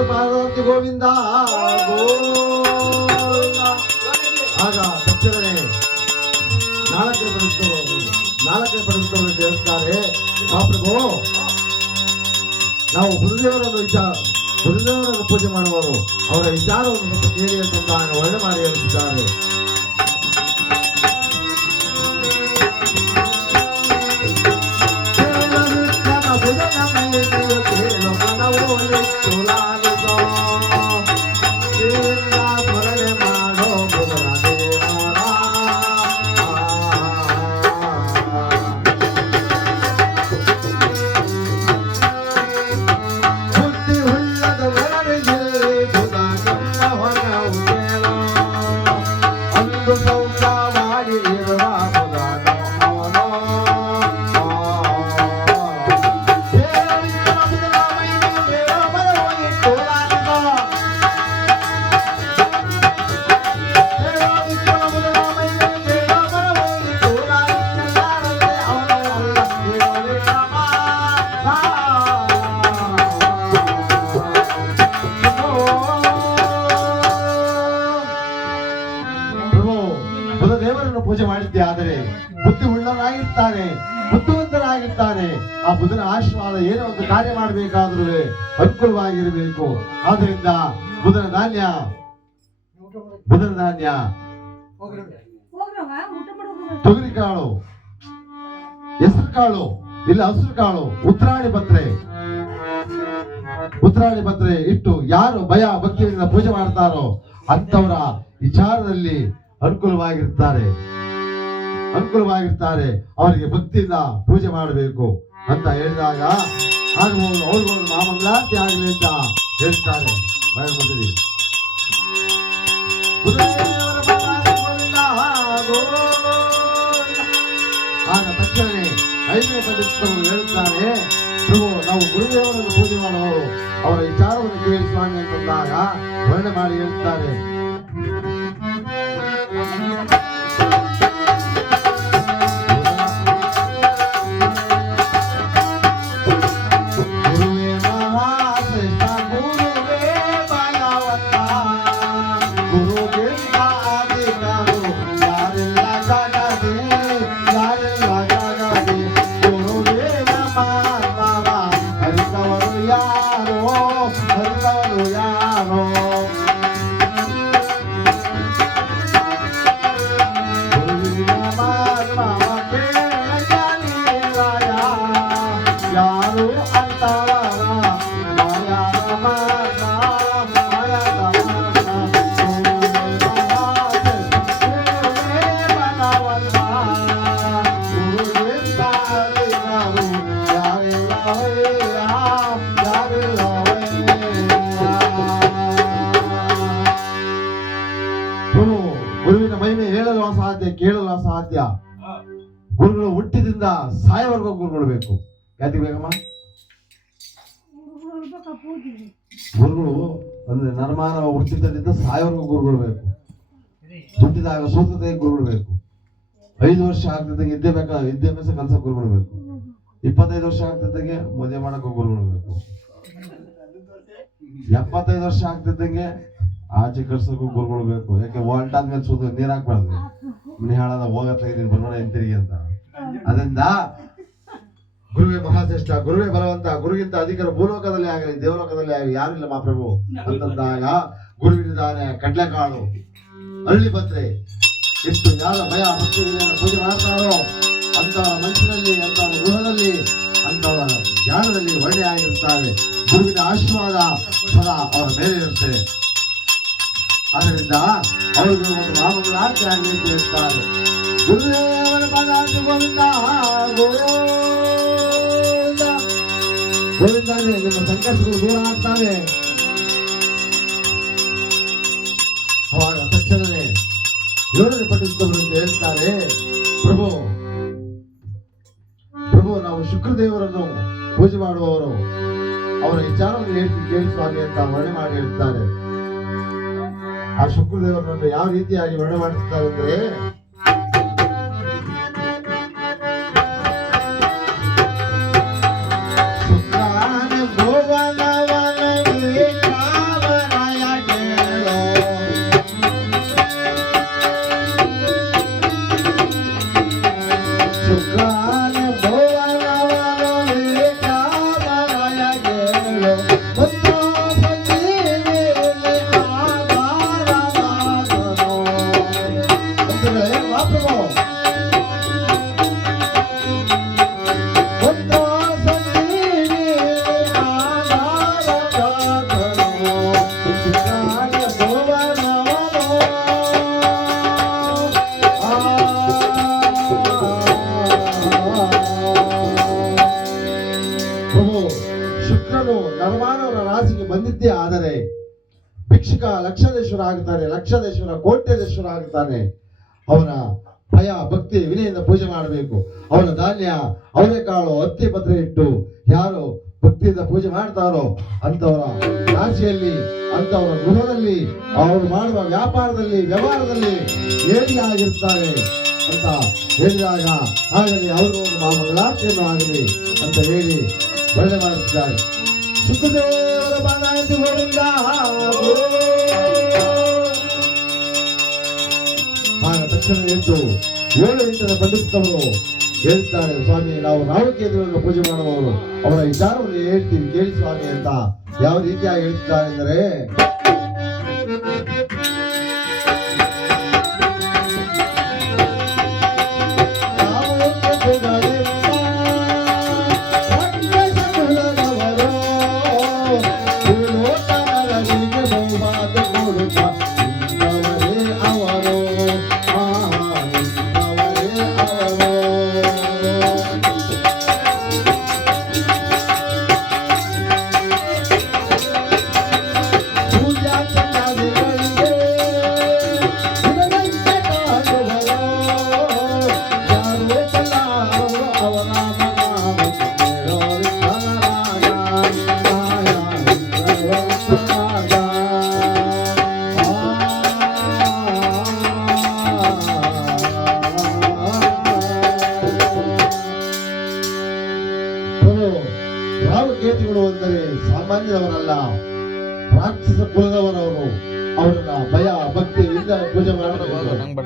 ಪಾರ್ವತಿ ಗೋವಿಂದ ಆಗ ತಕ್ಷಣವೇ ನಾಲ್ಕನೇ ಪಡೆದುಕೊಂಡು ಹೇಳ್ತಾರೆ, ಮಹಾಪ್ರಭು ನಾವು ಗುರುದೇವರನ್ನು ಪೂಜೆ ಮಾಡುವವರು, ಅವರ ವಿಚಾರವನ್ನು ಸ್ವಲ್ಪ ಕೇಳಿ ಅಂತಂದಾಗ ವರ್ಣೆ ಮಾಡಿ ಹೇಳುತ್ತಿದ್ದಾರೆ. ಪೂಜೆ ಮಾಡಿದ್ದೆ ಆದರೆ ಬುದ್ಧಿ ಉಳ್ಳವರಾಗಿರ್ತಾನೆ, ಬುದ್ಧಿವಂತರಾಗಿರ್ತಾನೆ. ಆ ಬುಧನ ಆಶೀರ್ವಾದ ಏನೋ ಒಂದು ಕಾರ್ಯ ಮಾಡಬೇಕಾದ್ರೂ ಅನುಕೂಲವಾಗಿರಬೇಕು. ಆದ್ರಿಂದ ಬುಧನ ಧಾನ್ಯ ತೊಗರಿ ಕಾಳು, ಹೆಸರು ಕಾಳು, ಇಲ್ಲ ಹಸಿರು ಕಾಳು, ಉತ್ತರಾಣಿ ಪತ್ರೆ ಇಟ್ಟು ಯಾರು ಭಯ ಭಕ್ತಿಯಿಂದ ಪೂಜೆ ಮಾಡ್ತಾರೋ ಅಂತವರ ವಿಚಾರದಲ್ಲಿ ಅನುಕೂಲವಾಗಿರ್ತಾರೆ. ಅವರಿಗೆ ಭಕ್ತಿಯಿಂದ ಪೂಜೆ ಮಾಡಬೇಕು ಅಂತ ಹೇಳಿದಾಗ ಆಗ್ಬೋದು, ಅವ್ರಿಗೊಂದು ನಾಮಂಗಳಾರತಿ ಆಗಲಿ ಅಂತ ಹೇಳ್ತಾರೆ. ಆಗ ತಕ್ಷಣವೇ ಐದನೇ ಪಂಡಿತರು ಹೇಳುತ್ತಾರೆ, ಪ್ರಭು ನಾವು ಗುರುದೇವರನ್ನು ಪೂಜೆ ಮಾಡುವವರು, ಅವರ ವಿಚಾರವನ್ನು ಕೇಳಿ ಸ್ವಾಮಿ ಅಂತಂದಾಗ ವರ್ಣನೆ ಮಾಡಿ ಹೇಳ್ತಾರೆ. ಗುರುವಿನ ಮಹಿಮೆ ಹೇಳಲು ಅಸಾಧ್ಯ, ಕೇಳಲು ಅಸಾಧ್ಯ. ಗುರುಗಳು ಹುಟ್ಟಿದಿಂದ ಸಾಯವರೆಗೂ ಗುರುಗಳು ಬೇಕು. ಯಾಕೆ ಬೇಕಮ್ಮ? ಗುರುಗಳು ಅಂದ್ರೆ ನರಮಾನವ ಹುಟ್ಟಿದ್ದರಿಂದ ಸಾಯವರೆಗೂ ಗುರುಗಳು ಬೇಕು. ಹುಟ್ಟಿದಾಗ ಸೂತ್ರತೆ ಗುರುಗಳು ಬೇಕು. 5 ವರ್ಷ ಆಗ್ತಿದ್ದಂಗೆ ವಿದ್ಯಾಭ್ಯಾಸ ಕಲ್ಸ ಗುರುಗಳು ಬೇಕು. 25 ವರ್ಷ ಆಗ್ತಿದ್ದಂಗೆ ಮದುವೆ ಮಾಡಕ್ಕೆ ಗುರುಗಳು ಬೇಕು. 75 ವರ್ಷ ಆಗ್ತಿದ್ದಂಗೆ ಆಚೆ ಕಳ್ಸೋಕ್ಕೂ ಗುರುಗಳು ಬೇಕು. ಯಾಕೆ ಹೊಲ್ಟಾದ್ಮೇಲೆ ಸೂತ್ರ ನೀರ್ ಹಾಕ್ಬಾರ್ದು, ಮನೆ ಹಾಳಾದ ಹೋಗತ್ತೆ ನೀನ್ ಬರೋಣ ಹಿಂತಿರುಗಿ ಅಂತ. ಅದರಿಂದ ಗುರುವೇ ಮಹಾಶ್ರೇಷ್ಠ, ಗುರುವೇ ಬಲವಂತ, ಗುರುಗಿಂತ ಅಧಿಕರ ಭೂಲೋಕದಲ್ಲಿ ಆಗಲಿ ದೇವಲೋಕದಲ್ಲಿ ಆಗಲಿ ಯಾರಿಲ್ಲ ಮಹಾಪ್ರಭು ಅಂತಂದಾಗ ಗುರುವಿನಿದ್ದಾನೆ ಕಡ್ಲೆಕಾಳು, ಹಳ್ಳಿ ಪತ್ರೆ ಇಷ್ಟು ಯಾರ ಭಯ ಭಕ್ತಿಯನ್ನು ಪೂಜೆ ಮಾಡ್ತಾರೋ ಅಂತವರ ಮನಸ್ಸಿನಲ್ಲಿ, ಅಂತವರ ಗೃಹದಲ್ಲಿ, ಅಂತವರ ಜ್ಞಾನದಲ್ಲಿ ಒಳ್ಳೆ ಆಗಿರ್ತಾರೆ. ಗುರುವಿನ ಆಶೀರ್ವಾದ ಸದಾ ಅವರ ಮೇಲೆ ಇರುತ್ತದೆ. ಆದ್ದರಿಂದ ಅವರಿಗೆ ಒಂದು ನಾಮಗಳಾಗಿ ಆಗಲಿ ಅಂತ ಹೇಳ್ತಾರೆ. ಗುರುದೇವರ ಪದಾರ್ಥ ಗೋವಿಂದ ಗೋವಿಂದಾನೆ ನಿಮ್ಮ ಸಂಕಷ್ಟಗಳು ದೂರ ಆಗ್ತಾವೆ. ಅವಾಗ ತಕ್ಷಣವೇ 7ನೇ ಪಂಡಿತರು ಅಂತ ಹೇಳ್ತಾರೆ, ಪ್ರಭು ದೇವರನ್ನು ಪೂಜೆ ಮಾಡುವವರು ಅವರ ವಿಚಾರವನ್ನು ಹೇಳ್ತಿ ಕೇಳಿ ಸ್ವಾಮಿ ಅಂತ ವರ್ಣನೆ ಮಾಡಿ ಹೇಳ್ತಾರೆ. ಆ ಶುಕ್ರದೇವರನ್ನು ಯಾವ ರೀತಿಯಾಗಿ ವರ್ಣನೆ ಮಾಡುತ್ತಾರೆ ಅಂದ್ರೆ, ಶುಕ್ರನು ನರಮಾನವರ ರಾಶಿಗೆ ಬಂದಿದ್ದೇ ಆದರೆ ಭಿಕ್ಷುಕ ಲಕ್ಷದೇಶ್ವರ ಆಗುತ್ತಾನೆ, ಲಕ್ಷದೇಶ್ವರ ಕೋಟ್ಯದೇಶ್ವರ ಆಗುತ್ತಾನೆ. ಅವನ ಭಯ ಭಕ್ತಿ ವಿನಯದಿಂದ ಪೂಜೆ ಮಾಡಬೇಕು. ಅವನ ಧಾನ್ಯ ಅವರೆಕಾಳು ಹತ್ತಿ ಪತ್ರೆ ಇಟ್ಟು ಯಾರು ಭಕ್ತಿಯಿಂದ ಪೂಜೆ ಮಾಡ್ತಾರೋ ಅಂತವರ ರಾಶಿಯಲ್ಲಿ, ಅಂತವರ ಗೃಹದಲ್ಲಿ, ಅವರು ಮಾಡುವ ವ್ಯಾಪಾರದಲ್ಲಿ ವ್ಯವಹಾರದಲ್ಲಿ ಏರಿಯಾಗಿರ್ತಾರೆ ಅಂತ ಹೇಳಿದಾಗ ಆಗಲಿ ಅವರು ಒಂದು ಮಂಗಳಾರತಿಯನ್ನು ಆಗಲಿ ಅಂತ ಹೇಳಿ ವರ್ಣನೆ ಮಾಡುತ್ತಿದ್ದಾರೆ. ಶುಕ್ರದೇವರ ಬಾಲಾಜಿ ಗೋವಿಂದ. ಆಗ ತಕ್ಷಣ ಎದ್ದು 7 ಇಂಟರ ಪಂಡಿತವರು ಹೇಳ್ತಾರೆ, ಸ್ವಾಮಿ ನಾವು ರಾಹುಕೇತುಗಳನ್ನು ಪೂಜೆ ಮಾಡುವವರು, ಅವರ ವಿಚಾರವನ್ನು ಹೇಳ್ತೀವಿ ಕೇಳಿ ಸ್ವಾಮಿ ಅಂತ ಯಾವ ರೀತಿಯಾಗಿ ಹೇಳ್ತಿದ್ದಾರೆ ಎಂದರೆ, ರಾಹುಕೇತುಗಳು ಅಂದರೆ ಸಾಮಾನ್ಯದವರಲ್ಲ, ರಾಕ್ಷಸ ಕುಲದವರವರು. ಅವರನ್ನ ಭಯ ಭಕ್ತಿಯಿಂದ ಪೂಜೆ ಮಾಡಬೇಕು.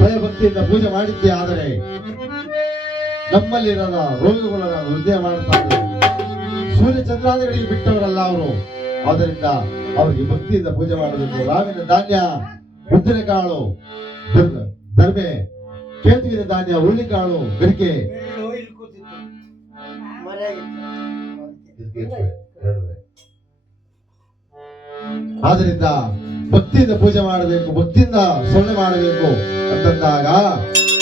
ಭಯ ಭಕ್ತಿಯಿಂದ ಪೂಜೆ ಮಾಡಿದ್ದೇ ಆದರೆ ನಮ್ಮಲ್ಲಿರದ ರೋಗಗಳನ್ನು ಹೃದಯ ಮಾಡುತ್ತಾರೆ. ಸೂರ್ಯ ಚಂದ್ರಾದಿಗಳಿಗೆ ಬಿಟ್ಟವರಲ್ಲ ಅವರು. ಆದ್ದರಿಂದ ಅವರಿಗೆ ಭಕ್ತಿಯಿಂದ ಪೂಜೆ ಮಾಡಬೇಕು. ರಾವಿನ ಧಾನ್ಯ, ಉದ್ದಿನಕಾಳು, ದರ್ಬೆ, ಕೇತುವಿನ ಧಾನ್ಯ, ಹುರುಳಿಕಾಳು, ಗರಿಕೆ, ಆದ್ದರಿಂದ ಭಕ್ತಿಯಿಂದ ಪೂಜೆ ಮಾಡಬೇಕು, ಭಕ್ತಿಯಿಂದ ಸೊಳ್ಳೆ ಮಾಡಬೇಕು ಅಂತಂದಾಗ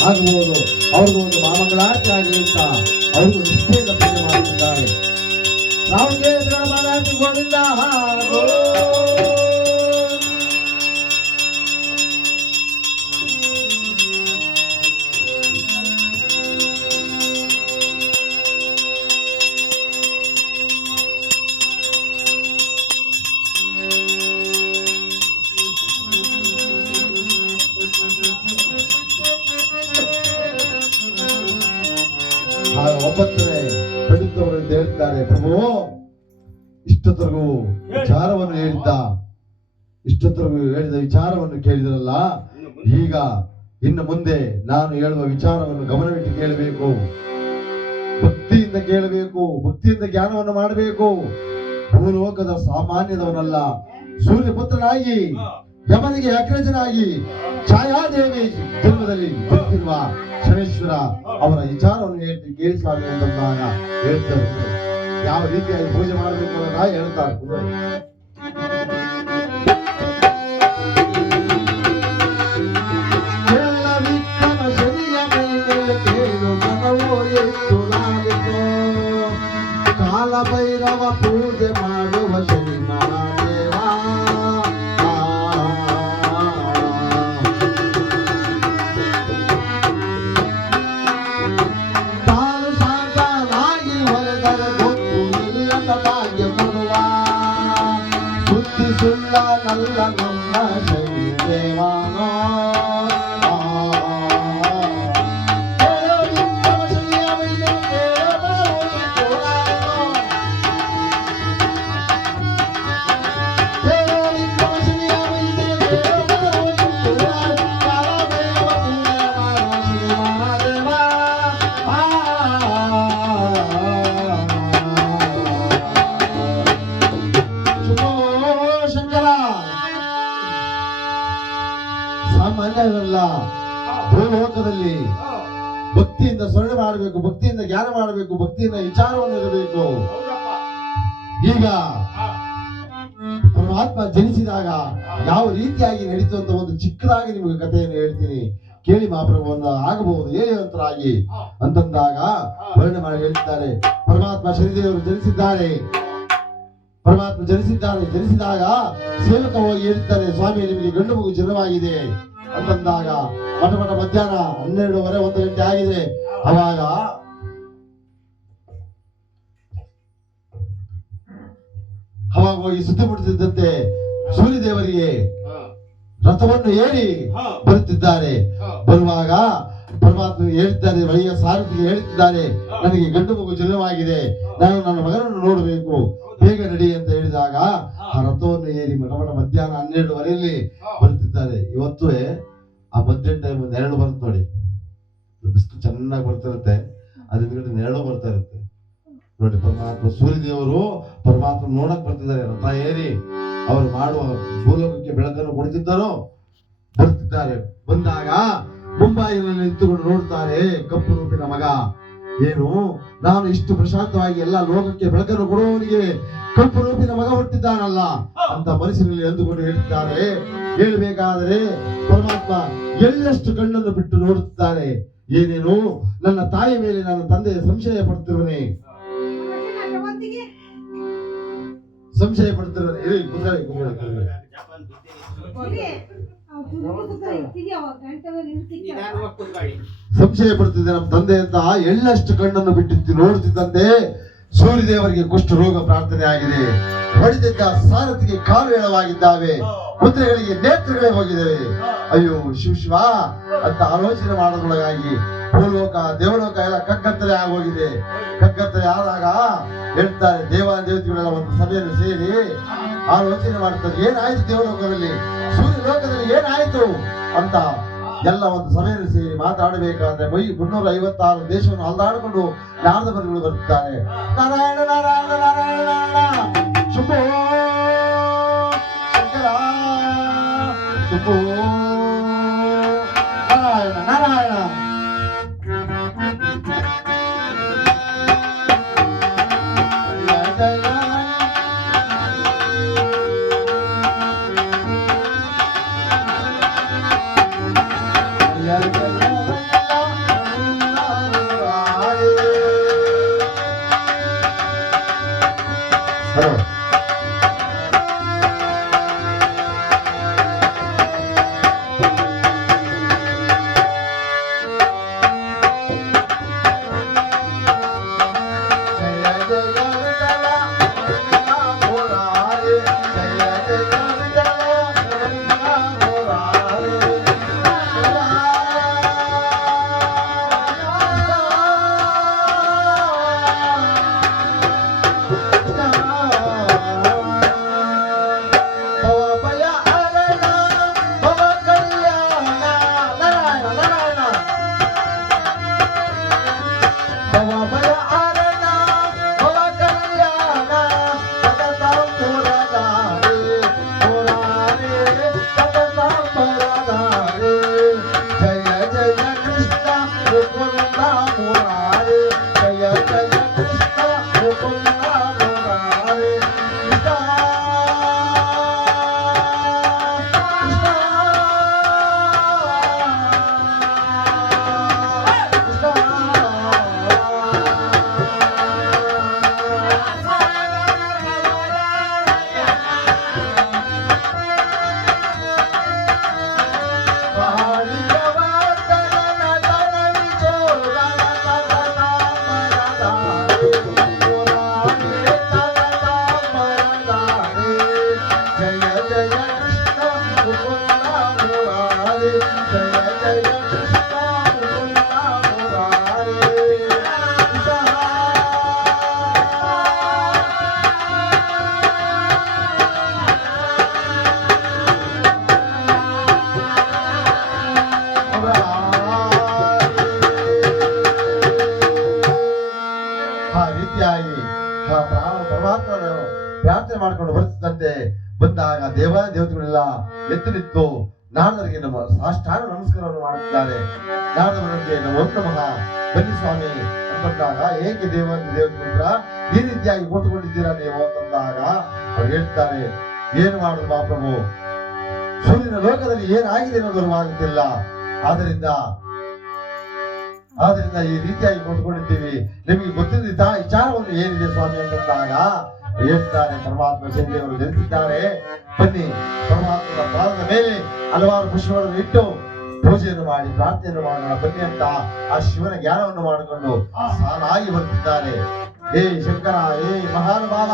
ಆಗಬಹುದು. ಅವ್ರಿಗೂ ಒಂದು ಮಾಮಂಗಳಾರತಿ ಆಗಲಿ ಅಂತ ಅವ್ರಿಗೂ ನಿಷ್ಠೆಯಿಂದ ಪೂಜೆ ಮಾಡುತ್ತಿದ್ದಾರೆ. ರಾಹುಗೆ ಬಾಲಾಜಿ ಗೋವಿಂದ. ಒಬ್ಬತ್ತನೇ ಪಂಡಿತವರು ಹೇಳ್ತಾರೆ, ಪ್ರಭು ಇಷ್ಟೊತ್ತರೆಗೂ ವಿಚಾರವನ್ನು ಹೇಳಿದ ವಿಚಾರವನ್ನು ಕೇಳಿದ್ರಲ್ಲ, ಈಗ ಇನ್ನು ಮುಂದೆ ನಾನು ಹೇಳುವ ವಿಚಾರವನ್ನು ಗಮನವಿಟ್ಟು ಕೇಳಬೇಕು, ಭಕ್ತಿಯಿಂದ ಕೇಳಬೇಕು, ಭಕ್ತಿಯಿಂದ ಜ್ಞಾನವನ್ನು ಮಾಡಬೇಕು. ಭೂಲೋಕದ ಸಾಮಾನ್ಯದವನಲ್ಲ, ಸೂರ್ಯಪುತ್ರನಾಗಿ ಯಮನಿಗೆ ಅಗ್ರಜನಾಗಿ ಛಾಯಾದೇವಿ ಜನ್ಮದಲ್ಲಿ ಹುಟ್ಟಿರುವ ಶನೇಶ್ವರ ಅವರ ವಿಚಾರವನ್ನು ಹೇಳ್ತೀವಿ ಕೇಳಿ ಸ್ವಾಮಿ ಅಂತಂದಾಗ ಹೇಳ್ತಾರೆ. ಯಾವ ರೀತಿಯಾಗಿ ಪೂಜೆ ಮಾಡಬೇಕು ಅಂತ ಹೇಳ್ತಾರೆ. ಕಾಲ ಭೈರವ ಪೂಜೆ ಮಾಡುವ ಶನಿ ಮಹಾದೇವ, ತಾನು ನಾನಲ್ಲ ನಮ್ಮ ಶನಿದೇವನೋ. ಸಾಮಾನ್ಯರಲ್ಲ, ಭೂಲೋಕದಲ್ಲಿ ಭಕ್ತಿಯಿಂದ ಸ್ಮರಣೆ ಮಾಡಬೇಕು, ಭಕ್ತಿಯಿಂದ ಜ್ಞಾನ ಮಾಡಬೇಕು, ಭಕ್ತಿಯಿಂದ ವಿಚಾರವನ್ನು ಇರಬೇಕು. ಈಗ ಪರಮಾತ್ಮ ಜನಿಸಿದಾಗ ಯಾವ ರೀತಿಯಾಗಿ ನಡೀತು ಅಂತ ಒಂದು ಚಿಕ್ಕದಾಗಿ ನಿಮಗೆ ಕಥೆಯನ್ನು ಹೇಳ್ತೀನಿ, ಕೇಳಿ ಮಹಾಪ್ರಭುವನ್ನ ಆಗಬಹುದು ಹೇಳಿವಂತರಾಗಿ ಅಂತಂದಾಗ ವರ್ಣನೆ ಮಾಡಿ ಹೇಳ್ತಾರೆ. ಪರಮಾತ್ಮ ಶನಿದೇವರು ಜನಿಸಿದ್ದಾರೆ, ಪರಮಾತ್ಮ ಜನಿಸಿದಾಗ ಸೇವಕ ಹೋಗಿ ಹೇಳ್ತಾರೆ, ಸ್ವಾಮಿ ನಿಮಗೆ ಗಂಡು ಮಗು ಜನವಾಗಿದೆ ಅಂತಂದಾಗ ಮಠ ಮಧ್ಯಾಹ್ನ 12:30 1 ಗಂಟೆ ಆಗಿದೆ. ಅವಾಗ ಹೋಗಿ ಸುದ್ದಿ ಮುಟ್ಟಿದ್ದಂತೆ ಸೂರ್ಯದೇವರಿಗೆ ರಥವನ್ನು ಏರಿ ಬರುತ್ತಿದ್ದಾರೆ. ಬರುವಾಗ ಪರಮಾತ್ಮ ಹೇಳಿದ್ದಾರೆ, ಬಳಿಯ ಸಾರಥಿಗೆ ಹೇಳುತ್ತಿದ್ದಾರೆ, ನನಗೆ ಗಂಡು ಮಗು ಜನವಾಗಿದೆ, ನಾನು ನನ್ನ ಮಗನನ್ನು ನೋಡಬೇಕು, ಬೇಗ ನಡಿ ಅಂತ ಹೇಳಿದಾಗ ಆ ರಥವನ್ನು ಏರಿ ಮಧ್ಯಾಹ್ನ 12:30 ಬರುತ್ತಿದ್ದಾರೆ. ಇವತ್ತು ಆ ಮಧ್ಯಾಹ್ನ ಟೈಮ್ ನೆರಳು ಬರುತ್ತೆ ನೋಡಿ, ಬಿಸಿಲು ಚೆನ್ನಾಗಿ ಬರ್ತಿರುತ್ತೆ, ಅದ್ರ ನೆರಳು ಬರ್ತಾ ಇರುತ್ತೆ ನೋಡಿ. ಪರಮಾತ್ಮ ಸೂರ್ಯದೇವರು ಪರಮಾತ್ಮ ನೋಡಕ್ ಬರ್ತಿದ್ದಾರೆ, ರಥ ಏರಿ ಅವರು ಮಾಡುವ ಭೂಲೋಕಕ್ಕೆ ಬೆಳಕನ್ನು ಕೊಡ್ತಿದ್ದಾರೋ ಬರ್ತಿದ್ದಾರೆ. ಬಂದಾಗ ಮುಂಬಾಗಿಲಲ್ಲಿ ನಿಂತುಕೊಂಡು ನೋಡ್ತಾರೆ, ಕಪ್ಪು ರೂಪಿನ ಮಗ. ಏನು, ನಾನು ಇಷ್ಟು ಪ್ರಶಾಂತವಾಗಿ ಎಲ್ಲ ಲೋಕಕ್ಕೆ ಬೆಳಕನ್ನು ಕೊಡುವವನಿಗೆ ಕಪ್ಪು ರೂಪಿನ ಮಗ ಹುಟ್ಟಿದ್ದಾನಲ್ಲ ಅಂತ ಮನಸ್ಸಿನಲ್ಲಿ ಎಂದುಕೊಂಡು ಹೇಳ್ತಾರೆ. ಹೇಳ್ಬೇಕಾದ್ರೆ ಪರಮಾತ್ಮ ಎಳ್ಳಷ್ಟು ಕಣ್ಣನ್ನು ಬಿಟ್ಟು ನೋಡುತ್ತಿದ್ದಾರೆ. ಏನೇನು, ನನ್ನ ತಾಯಿ ಮೇಲೆ ನನ್ನ ತಂದೆ ಸಂಶಯ ಪಡ್ತಿರುವನೆ, ಸಂಶಯ ಪಡ್ತಿರುವನೆ. ಸಂಶಯ ಪಡ್ತಿದ್ದೆ ನಮ್ಮ ತಂದೆ ಅಂತ ಎಳ್ಳಷ್ಟು ಕಣ್ಣನ್ನು ಬಿಟ್ಟು ನೋಡುತ್ತಿದ್ದಂತೆ ಸೂರ್ಯದೇವರಿಗೆ ಕುಷ್ಠ ರೋಗ ಪ್ರಾರ್ಥನೆ ಆಗಿದೆ. ಹೊಡೆದಿದ್ದ ಸಾರಥಿಗೆ ಕಾಲು ಎಳವಾಗಿದ್ದಾವೆ, ಕುದುರೆಗಳಿಗೆ ನೇತ್ರಗಳೇ ಹೋಗಿದ್ದಾವೆ. ಅಯ್ಯೋ ಶಿವ ಅಂತ ಆಲೋಚನೆ ಮಾಡೋದ್ರೊಳಗಾಗಿ ಭೂಲೋಕ ದೇವಲೋಕ ಎಲ್ಲ ಕಗ್ಗತ್ತಲೆ ಆಗೋಗಿದೆ. ಕಗ್ಗತ್ತಲೆ ಆದಾಗ ಹೇಳ್ತಾರೆ, ದೇವತೆಗಳೆಲ್ಲ ಒಂದು ಸಭೆಯನ್ನು ಸೇರಿ ಆಲೋಚನೆ ಮಾಡ್ತಾರೆ, ಏನಾಯ್ತು ದೇವಲೋಕದಲ್ಲಿ, ಸೂರ್ಯ ಲೋಕದಲ್ಲಿ ಏನಾಯ್ತು ಅಂತ ಎಲ್ಲ ಒಂದು ಸಭೆಯಲ್ಲಿ ಸೇರಿ ಮಾತಾಡಬೇಕಾದ್ರೆ 356 ದೇಶವನ್ನು ಅಲ್ದಾಡಿಕೊಂಡು ನಾರದ ಬರಿಗಳು ಬರುತ್ತಾರೆ. ನಾರಾಯಣ ನಾರಾಯಣ ನಾರಾಯಣ ನಾರಾಯಣ ಶಂಭೋ ಶಂಕರ ಶಂಭೋ ನಾರಾಯಣ ನಾರಾಯಣ. ಆ ರೀತಿಯಾಗಿ ಪರಮಾತ್ಮನ ಪ್ರಾರ್ಥನೆ ಮಾಡಿಕೊಂಡು ಬರುತ್ತಿದ್ದಂತೆ ಬಂದಾಗ ದೇವತೆಗಳೆಲ್ಲ ಎದ್ದು ನಿಂತು ನಾರದರಿಗೆ ನಮ್ಮ ಸಾಷ್ಟಾಂಗ ನಮಸ್ಕಾರವನ್ನು ಮಾಡುತ್ತಿದ್ದಾರೆ. ನಾರದವರಿಗೆ ನಮೋ ನಮಃ, ಬನ್ನಿ ಸ್ವಾಮಿ ಅಂತಂದಾಗ, ಹೇಗೆ ದೇವತೆಗಳ ಈ ರೀತಿಯಾಗಿ ಕೂತ್ಕೊಂಡಿದ್ದೀರಾ ನೀವು ಅಂತಂದಾಗ ಅವ್ರು ಹೇಳ್ತಾರೆ, ಏನು ಮಾಡುದು ಮಹಾಪ್ರಭು, ಸೂರ್ಯನ ಲೋಕದಲ್ಲಿ ಏನಾಗಿದೆ ಅನ್ನೋದು ಅರಿವಾಗುತ್ತಿಲ್ಲ. ಆದ್ರಿಂದ ಈ ರೀತಿಯಾಗಿ ಕೂತ್ಕೊಂಡಿದ್ದೀವಿ, ನಿಮಗೆ ಗೊತ್ತಿದ್ದ ವಿಚಾರವನ್ನು ಏನಿದೆ ಸ್ವಾಮಿ ಅಂತಂದಾಗ ಹೇಳ್ತಾರೆ, ಪರಮಾತ್ಮ ಚಂದ್ರವರು ಜನಿಸಿದ್ದಾರೆ, ಬನ್ನಿ ಪರಮಾತ್ಮನ ಪಾದದ ಮೇಲೆ ಹಲವಾರು ಪುಷ್ಪಗಳನ್ನು ಇಟ್ಟು ಪೂಜೆಯನ್ನು ಮಾಡಿ ಪ್ರಾರ್ಥನೆಯನ್ನು ಮಾಡೋಣ ಬನ್ನಿ ಅಂತ ಆ ಶಿವನ ಜ್ಞಾನವನ್ನು ಮಾಡಿಕೊಂಡು ಸಾಲಾಗಿ ಬರುತ್ತಿದ್ದಾರೆ. ಏ ಶಂಕರ, ಏ ಮಹಾನುಭಾವ,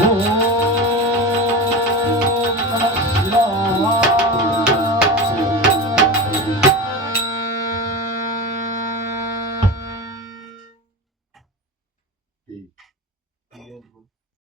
Oh